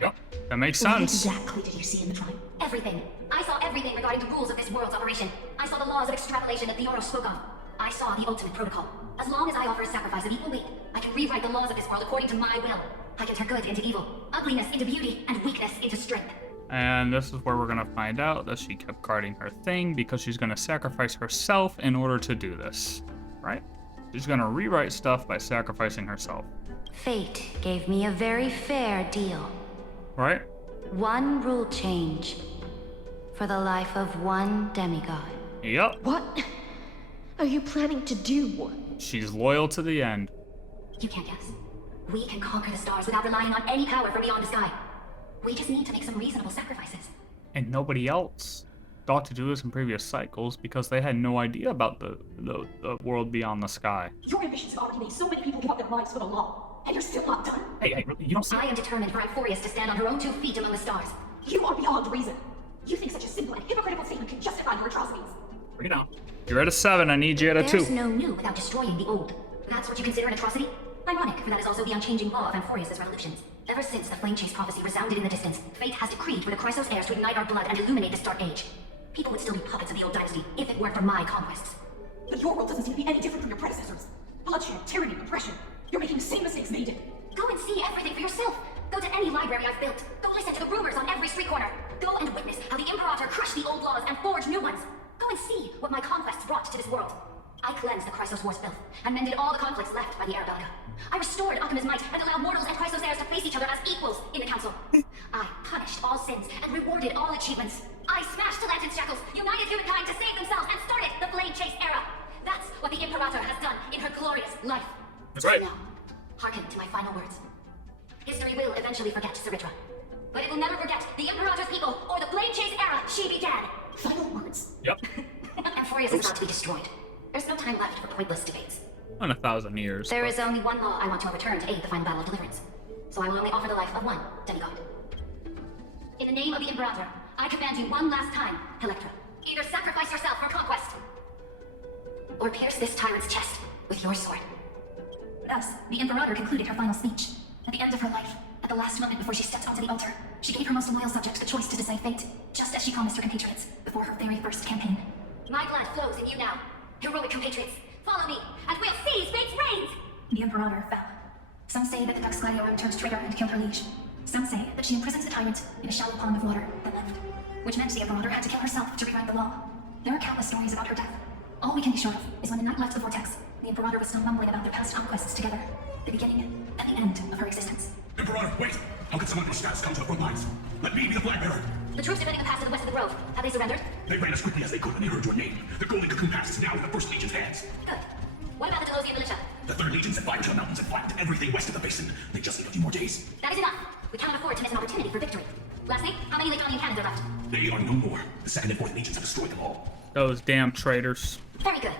Yep, that makes What sense. exactly did you see in the trial? Everything. I saw everything regarding the rules of this world's operation. I saw the laws of extrapolation that Theoros spoke of. I saw the ultimate protocol. As long as I offer a sacrifice of equal weight, I can rewrite the laws of this world according to my will. I can turn good into evil, ugliness into beauty, and weakness into strength. And this is where we're gonna find out that she kept guarding her thing because she's gonna sacrifice herself in order to do this, right? She's gonna rewrite stuff by sacrificing herself. Fate gave me a very fair deal. Right? One rule change for the life of one demigod. Yep. What are you planning to do? She's loyal to the end. You can't guess. We can conquer the stars without relying on any power from beyond the sky. We just need to make some reasonable sacrifices. And nobody else thought to do this in previous cycles because they had no idea about the world beyond the sky. Your ambitions have already made so many people give up their lives for the law, and you're still not done. Hey, you don't see? I am determined for Amphoreus to stand on her own 2 feet among the stars. You are beyond reason. You think such a simple and hypocritical statement can justify your atrocities? Bring it down. You're at a 7, I need you at a 2. There's no new without destroying the old. That's what you consider an atrocity? Ironic, for that is also the unchanging law of Amphoreus' revolutions. Ever since the flame chase prophecy resounded in the distance, fate has decreed for the Chrysos heirs to ignite our blood and illuminate this dark age. People would still be puppets of the old dynasty if it weren't for my conquests. But your world doesn't seem to be any different from your predecessors. Bloodshed, tyranny, oppression. You're making the same mistakes they did. Go and see everything for yourself. Go to any library I've built. Go listen to the rumors on every street corner. Go and witness how the Imperator crushed the old laws and forged new ones. Go and see what my conquests brought to this world. I cleansed the Chrysos War's filth and mended all the conflicts left by the era Belga. I restored Ohkema's might and allowed mortals and Chrysos heirs to face each other as equals in the council. I punished all sins and rewarded all achievements. I smashed Atlantis shackles, united humankind to save themselves, and started the Flame Chase era. That's what the Imperator has done in her glorious life. That's right. Now, hearken to my final words. History will eventually forget Cerydra, but it will never forget the Imperator's people or the Flame Chase era she began. Final words. Yep. Amphoreus is about to be destroyed. There's no time left for pointless debates. In 1,000 years. There is only one law I want to overturn to aid the final battle of deliverance. So I will only offer the life of one demigod. In the name of the Imperator, I command you one last time, Electra. Either sacrifice yourself for conquest, or pierce this tyrant's chest with your sword. Thus, the Imperator concluded her final speech. At the end of her life, at the last moment before she stepped onto the altar, she gave her most loyal subjects the choice to decide fate, just as she promised her compatriots before her very first campaign. My blood flows in you now. Heroic compatriots, follow me, and we'll seize fate's reins! The Imperator fell. Some say that the Dux Gladiator turned traitor and killed her liege. Some say that she imprisoned the tyrant in a shallow pond of water that left, which meant the Imperator had to kill herself to rewrite the law. There are countless stories about her death. All we can be sure of is when the night left the Vortex, the Imperator was still mumbling about their past conquests together, the beginning and the end of her existence. Imperator, wait! How can someone of your status come to the front lines? Let me be the flag bearer! The troops defending the pass to the west of the grove, have they surrendered? They ran as quickly as they could when they heard your name. The golden cocoon pass is now in the First Legion's hands. Good. What about the Delosian militia? The Third Legion set fire to the mountains and flattened everything west of the basin. They just need a few more days. That is enough. We cannot afford to miss an opportunity for victory. Lastly, how many Legonian cannons are left? They are no more. The Second and Fourth Legions have destroyed them all. Those damn traitors. Very good.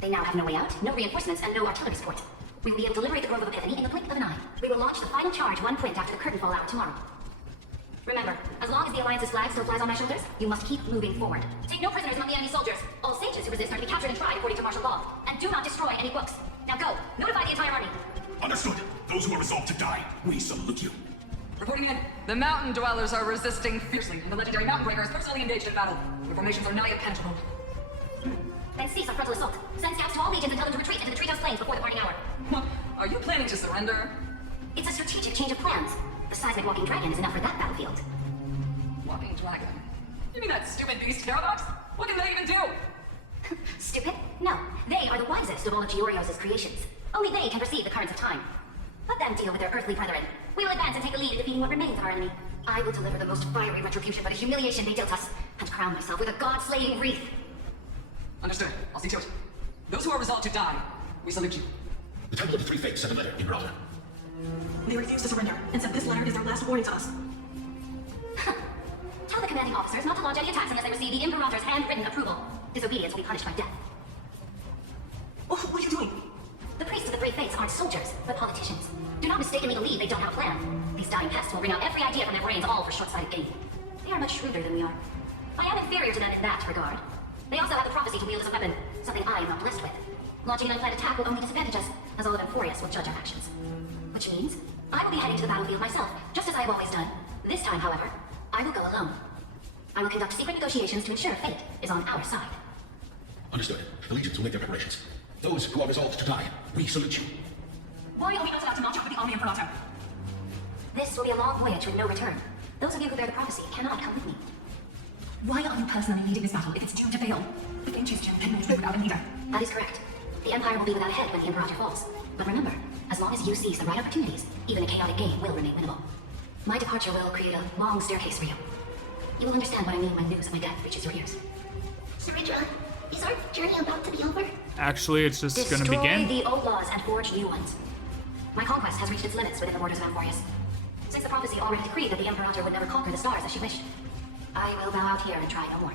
They now have no way out, no reinforcements, and no artillery support. We will be able to liberate the Grove of Epiphany in the blink of an eye. We will launch the final charge one point after the curtain fallout tomorrow. Remember, as long as the Alliance's flag still flies on my shoulders, you must keep moving forward. Take no prisoners among the enemy soldiers. All sages who resist are to be captured and tried according to martial law. And do not destroy any books. Now go, notify the entire army. Understood. Those who are resolved to die, we salute you. Reporting in. The mountain dwellers are resisting fiercely, and the legendary mountain breaker is personally engaged in battle. The formations are not yet penetrable. Then cease our frontal assault. Send scouts to all legions and tell them to retreat into the treehouse plains before the morning hour. Are you planning to surrender? It's a strategic change of plans. The seismic walking dragon is enough for that battlefield. Walking dragon? You mean that stupid beast Paradox? What can they even do? Stupid? No. They are the wisest of all of Giorio's creations. Only they can perceive the currents of time. Let them deal with their earthly brethren. We will advance and take the lead in defeating what remains of our enemy. I will deliver the most fiery retribution for the humiliation they dealt us, and crown myself with a god-slaying wreath. Understood. I'll see to it. Those who are resolved to die, we salute you. The Temple of the Three Fates sent a letter, Imperator. They refuse to surrender, and said this letter is their last warning to us. Tell the commanding officers not to launch any attacks unless they receive the Imperator's handwritten approval. Disobedience will be punished by death. Oh, what are you doing? The priests of the Three Fates aren't soldiers, but politicians. Do not mistakenly believe they don't have a plan. These dying pests will bring out every idea from their brains, all for short-sighted gain. They are much shrewder than we are. I am inferior to them in that regard. They also have the prophecy to wield as a weapon, something I am not blessed with. Launching an unplanned attack will only disadvantage us, as all of Amphoreus will judge our actions. Which means, I will be heading to the battlefield myself, just as I have always done. This time, however, I will go alone. I will conduct secret negotiations to ensure fate is on our side. Understood. The legions will make their preparations. Those who are resolved to die, we salute you. Why are we not allowed to march up with the army Imperator? This will be a long voyage with no return. Those of you who bear the prophecy cannot come with me. Why are you personally leading this battle if it's doomed to fail? The Flame Chase can move without a leader. That is correct. The Empire will be without a head when the Imperator falls. But remember, as long as you seize the right opportunities, even a chaotic game will remain winnable. My departure will create a long staircase for you. You will understand what I mean when news of my death reaches your ears. Cerydra, is our journey about to be over? Actually, it's just gonna begin. Destroy the old laws and forge new ones. My conquest has reached its limits within the borders of Amphoreus. Since the prophecy already decreed that the Imperator would never conquer the stars as she wished, I will bow out here and try no more.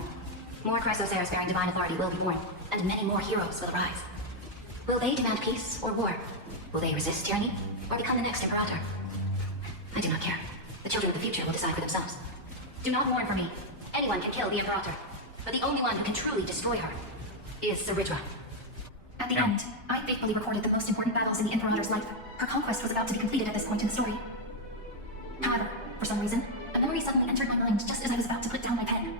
More Chrysos heirs bearing divine authority will be born, and many more heroes will arise. Will they demand peace or war? Will they resist tyranny, or become the next Imperator? I do not care. The children of the future will decide for themselves. Do not mourn for me. Anyone can kill the Imperator, but the only one who can truly destroy her is Cerydra. At the end, I faithfully recorded the most important battles in the Imperator's life. Her conquest was about to be completed at this point in the story. However, for some reason, a memory suddenly entered my mind just as I was about to put down my pen.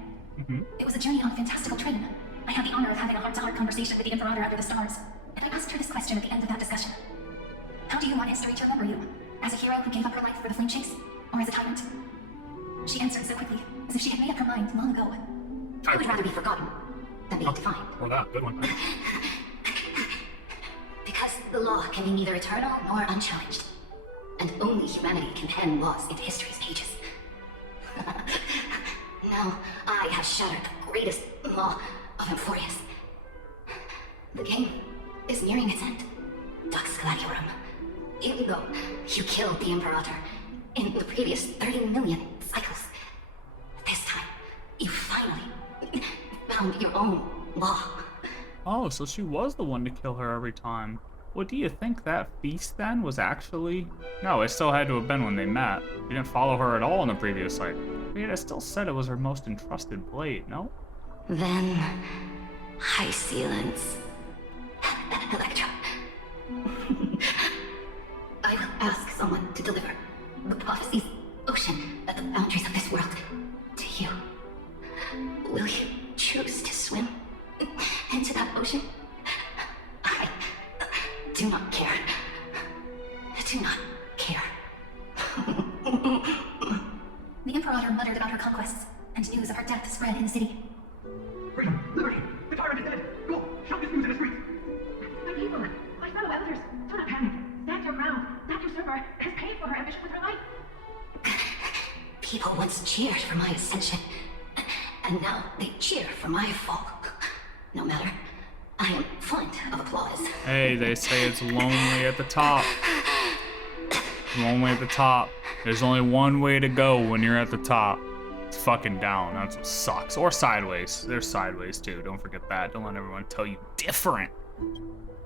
It was a journey on a fantastical train. I had the honor of having a heart-to-heart conversation with the Imperator under the stars, and I asked her this question at the end of that discussion. How do you want history to remember you? As a hero who gave up her life for the flame chase, or as a tyrant? She answered so quickly, as if she had made up her mind long ago. I would rather be forgotten than be defined. Well, that good one. Because the law can be neither eternal nor unchallenged, and only humanity can pen laws into history's pages. Now, I have shattered the greatest law of Amphoreus. The game is nearing its end. Thusfar. Even though you killed the Imperator in the previous 30 million cycles, this time, you finally found your own law. Oh, so she was the one to kill her every time. What do you think that feast then was actually? No, it still had to have been when they met. You didn't follow her at all in the previous cycle. But yet I still said it was her most entrusted blade, no? Then, Hysilens. Electra. I will ask someone to deliver the prophecy's ocean at the boundaries of this world to you. Will you choose to swim into that ocean? I do not care. Do not care. The Imperator muttered about her conquests, and news of her death spread in the city. Freedom! Liberty! The tyrant is dead! Go! Shout this news in the streets! My people, my fellow elders, do not panic. Stand your ground. That usurper has paid for her ambition with her life. People once cheered for my ascension, and now they cheer for my fall. No matter, I am fond of applause. Hey, they say it's lonely at the top. Lonely at the top. There's only one way to go when you're at the top. It's fucking down. That's what sucks. Or sideways. There's sideways too. Don't forget that. Don't let everyone tell you different.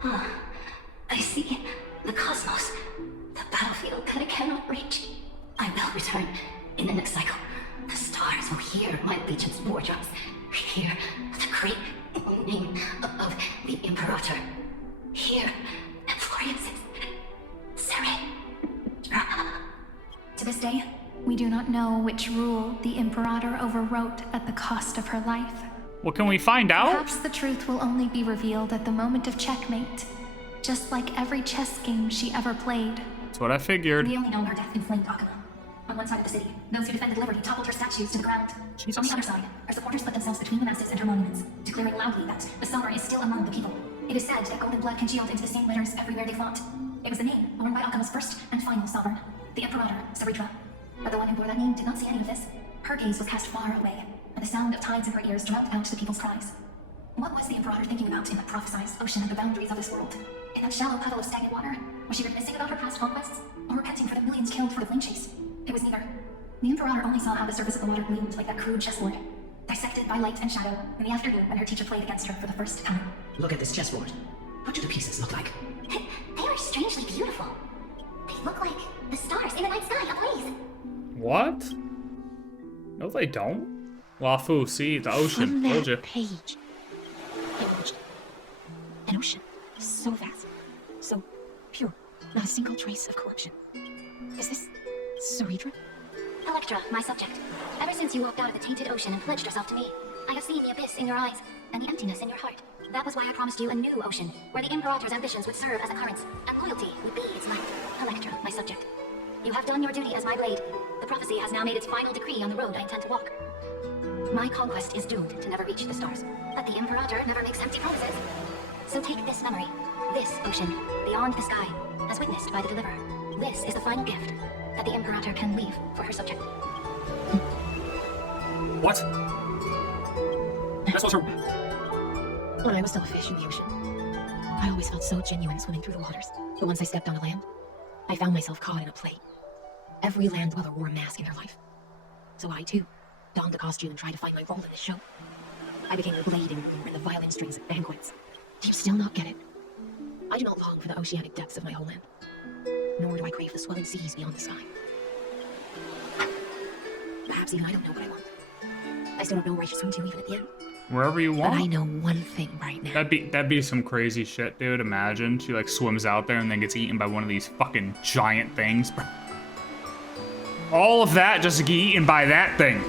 I see the cosmos, the battlefield that I cannot reach. I will return in the next cycle. The stars will hear my legion's war drums, hear the great name of the Imperator, hear Amphoreus' Cerydra. To this day, we do not know which rule the Imperator overwrote at the cost of her life. Well, can we find out? Perhaps the truth will only be revealed at the moment of checkmate, just like every chess game she ever played. That's what I figured. We only know her death inflamed Ohkema. On one side of the city, those who defended liberty toppled her statues to the ground. Jesus. On the other side, her supporters put themselves between the masses and her monuments, declaring loudly that the summer is still among the people. It is said that golden blood congealed into the same litters everywhere they fought. It was the name borne by Ohkema's first and final sovereign, the Imperator, Cerydra. But the one who bore that name did not see any of this. Her gaze was cast far away, and the sound of tides in her ears drowned out the people's cries. What was the Imperator thinking about in the prophesized ocean at the boundaries of this world? In that shallow puddle of stagnant water? Was she reminiscing about her past conquests? Or repenting for the millions killed for the flame chase? It was neither. The Imperator only saw how the surface of the water gleamed like that crude chessboard, dissected by light and shadow in the afternoon when her teacher played against her for the first time. Look at this chessboard. What do the pieces look like? They are strangely beautiful. They look like the stars in the night sky ablaze. What? No, they don't. Wafu, see, the ocean. From that Told you. page, I watched an ocean so vast, so pure, not a single trace of corruption. Is this Cerydra? Electra, my subject. Ever since you walked out of the tainted ocean and pledged yourself to me, I have seen the abyss in your eyes and the emptiness in your heart. That was why I promised you a new ocean, where the Imperator's ambitions would serve as a current, and loyalty would be its light. Electra, my subject. You have done your duty as my blade. The prophecy has now made its final decree on the road I intend to walk. My conquest is doomed to never reach the stars, but the Imperator never makes empty promises. So take this memory, this ocean, beyond the sky, as witnessed by the Deliverer. This is the final gift that the Imperator can leave for her subject. What? This was her. When I was still a fish in the ocean, I always felt so genuine swimming through the waters. But once I stepped onto land, I found myself caught in a play. Every land dweller wore a mask in their life. So I, too, donned a costume and tried to find my role in this show. I became the blade and the violin strings at banquets. Do you still not get it? I do not long for the oceanic depths of my homeland, nor do I crave the swelling seas beyond the sky. Perhaps even I don't know what I want. I still don't know where I should swim to even at the end. Wherever you want. But I know one thing right now. That'd be some crazy shit, dude. Imagine she like swims out there and then gets eaten by one of these fucking giant things. All of that just to get eaten by that thing.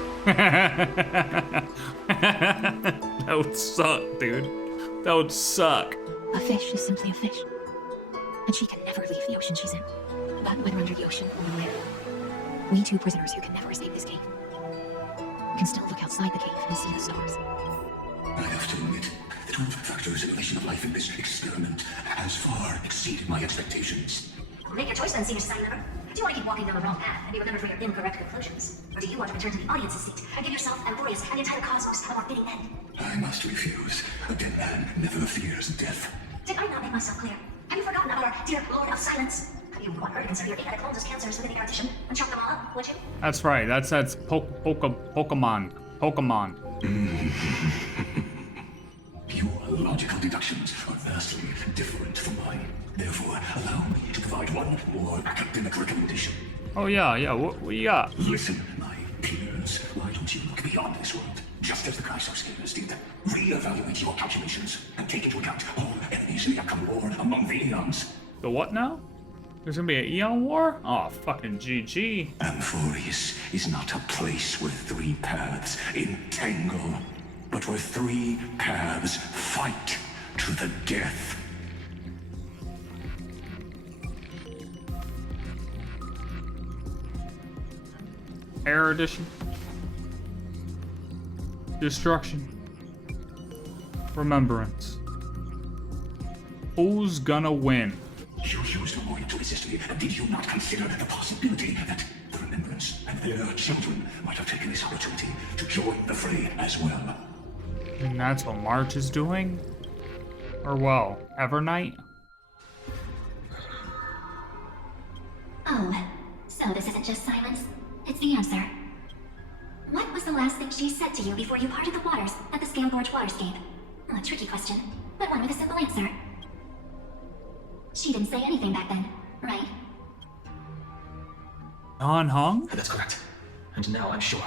That would suck, dude. That would suck. A fish is simply a fish. And she can never leave the ocean she's in. But whether under the ocean or on land, we two prisoners who can never escape this cave can still look outside the cave and see the stars. I have to admit, the 12 factors in relation of life in this experiment has far exceeded my expectations. Make your choice then, Senior Society member. Do you want to keep walking down the wrong path and be remembered for your incorrect conclusions? Or do you want to return to the audience's seat and give yourself, Amphoreus, and the entire cosmos a more fitting end? I must refuse. A dead man never fears death. Did I not make myself clear? Have you forgotten about our dear Lord of Silence? Have you wanted to consider your genetic clones as cancers within the partition and chop them all up, would you? That's right. That's Pokemon. Your logical deductions are vastly different from mine. Therefore, allow me to provide one more academic recommendation. Oh yeah. What you got? Listen, my peers. Why don't you look beyond this world? Just as the Chrysoskers did. Re-evaluate your calculations and take into account all enemies in the upcoming war among the Aeons. The what now? There's gonna be an Aeon war? Oh, fucking GG. Amphoreus is not a place where three paths entangle, but where three paths fight to the death. Error edition. Destruction. Remembrance. Who's gonna win? You used a moment to resist me, and did you not consider the possibility that the Remembrance and their children might have taken this opportunity to join the fray as well? And that's what March is doing? Or well, Evernight? Oh, so this isn't just silence. It's the answer. What was the last thing she said to you before you parted the waters at the Scamforge Waterscape? A tricky question, but one with a simple answer. She didn't say anything back then, right? Non-hung? That's correct. And now I'm sure.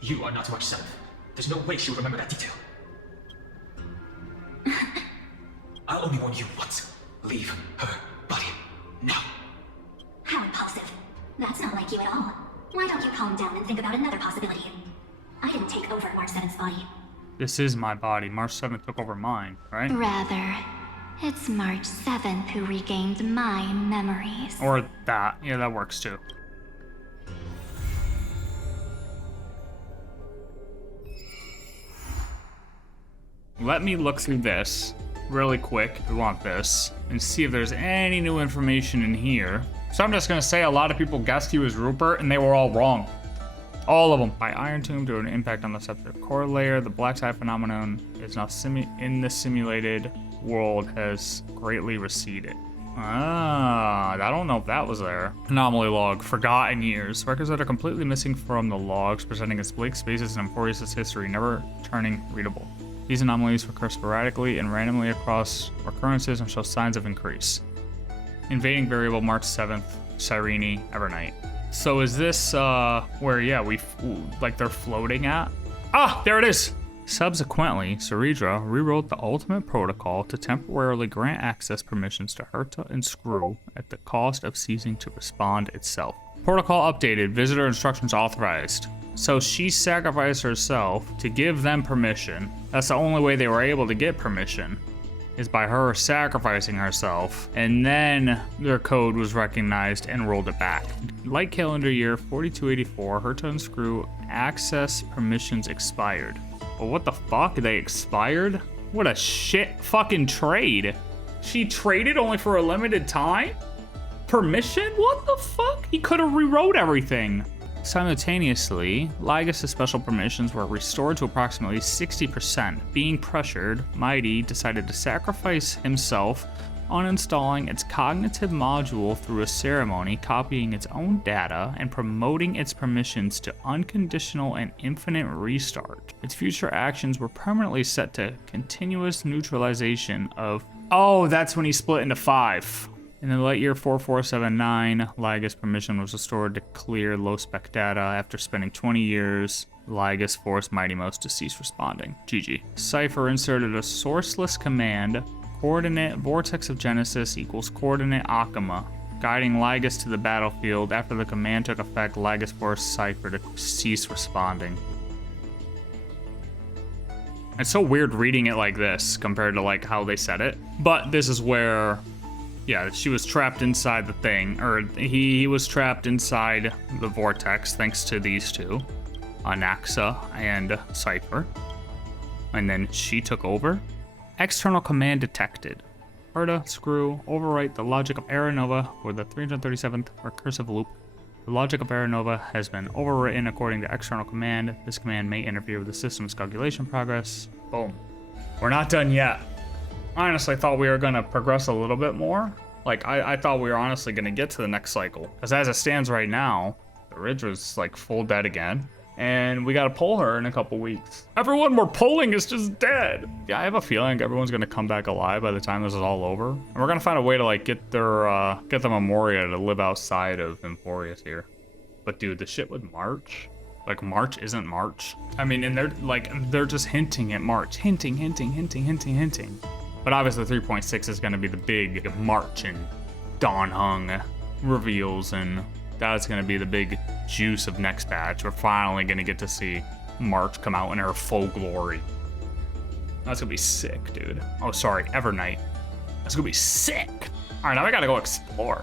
You are not March 7th. There's no way she would remember that detail. I'll only warn you once. Leave her body now. How impulsive. That's not like you at all. Why don't you calm down and think about another possibility? I didn't take over March 7th's body. This is my body. March 7th took over mine, right? Rather, it's March 7th who regained my memories. Or that. Yeah, that works too. Let me look through this really quick. We want this. And see if there's any new information in here. So I'm just gonna say a lot of people guessed he was Rupert and they were all wrong. All of them. By Iron Tomb to an impact on the scepter core layer, the black side phenomenon is now in the simulated world has greatly receded. Ah, I don't know if that was there. Anomaly log, forgotten years. Records that are completely missing from the logs, presenting as blank spaces in Amphoreus' history, never turning readable. These anomalies recur sporadically and randomly across recurrences and show signs of increase. Invading variable March 7th, Cyrene, Evernight. So is this where, yeah, like they're floating at? Ah, there it is! Subsequently, Cerydra rewrote the ultimate protocol to temporarily grant access permissions to Herta and Screw at the cost of ceasing to respond itself. Protocol updated, visitor instructions authorized. So she sacrificed herself to give them permission. That's the only way they were able to get permission, is by her sacrificing herself, and then their code was recognized and rolled it back. Light calendar year 4284, Herta and Screw access permissions expired. But what the fuck? They expired? What a shit fucking trade. She traded only for a limited time? Permission? What the fuck? He could have rewrote everything. Simultaneously, Lygus' special permissions were restored to approximately 60%. Being pressured, Mighty decided to sacrifice himself, uninstalling its cognitive module through a ceremony, copying its own data, and promoting its permissions to unconditional and infinite restart. Its future actions were permanently set to continuous neutralization of... Oh, that's when he split into 5. In the light year 4479, Lygus permission was restored to clear low-spec data. After spending 20 years, Lygus forced Mighty Mouse to cease responding. GG. Cypher inserted a sourceless command, coordinate Vortex of Genesis equals coordinate Ohkema, guiding Lygus to the battlefield. After the command took effect, Lygus forced Cypher to cease responding. It's so weird reading it like this compared to like how they said it. But this is where, yeah, she was trapped inside the thing, or he was trapped inside the vortex thanks to these two, Anaxa and Cypher. And then she took over. External command detected. Herta, Screw, overwrite the logic of Era Nova for the 337th recursive loop. The logic of Era Nova has been overwritten according to external command. This command may interfere with the system's calculation progress. Boom. We're not done yet. I honestly thought we were gonna progress a little bit more. Like, I thought we were honestly gonna get to the next cycle. Because as it stands right now, the Cyrydra's like full dead again. And we gotta pull her in a couple weeks. Everyone we're pulling is just dead. Yeah, I have a feeling everyone's gonna come back alive by the time this is all over. And we're gonna find a way to like get the Memoria to live outside of Amphoreus here. But dude, the shit with March, like March isn't March. I mean, and they're just hinting at March, hinting. But obviously 3.6 is gonna be the big March and Dawn Hung reveals, and that's gonna be the big juice of next patch. We're finally gonna get to see March come out in her full glory. That's gonna be sick, dude. Oh, sorry, Evernight. That's gonna be sick. All right, now I gotta go explore.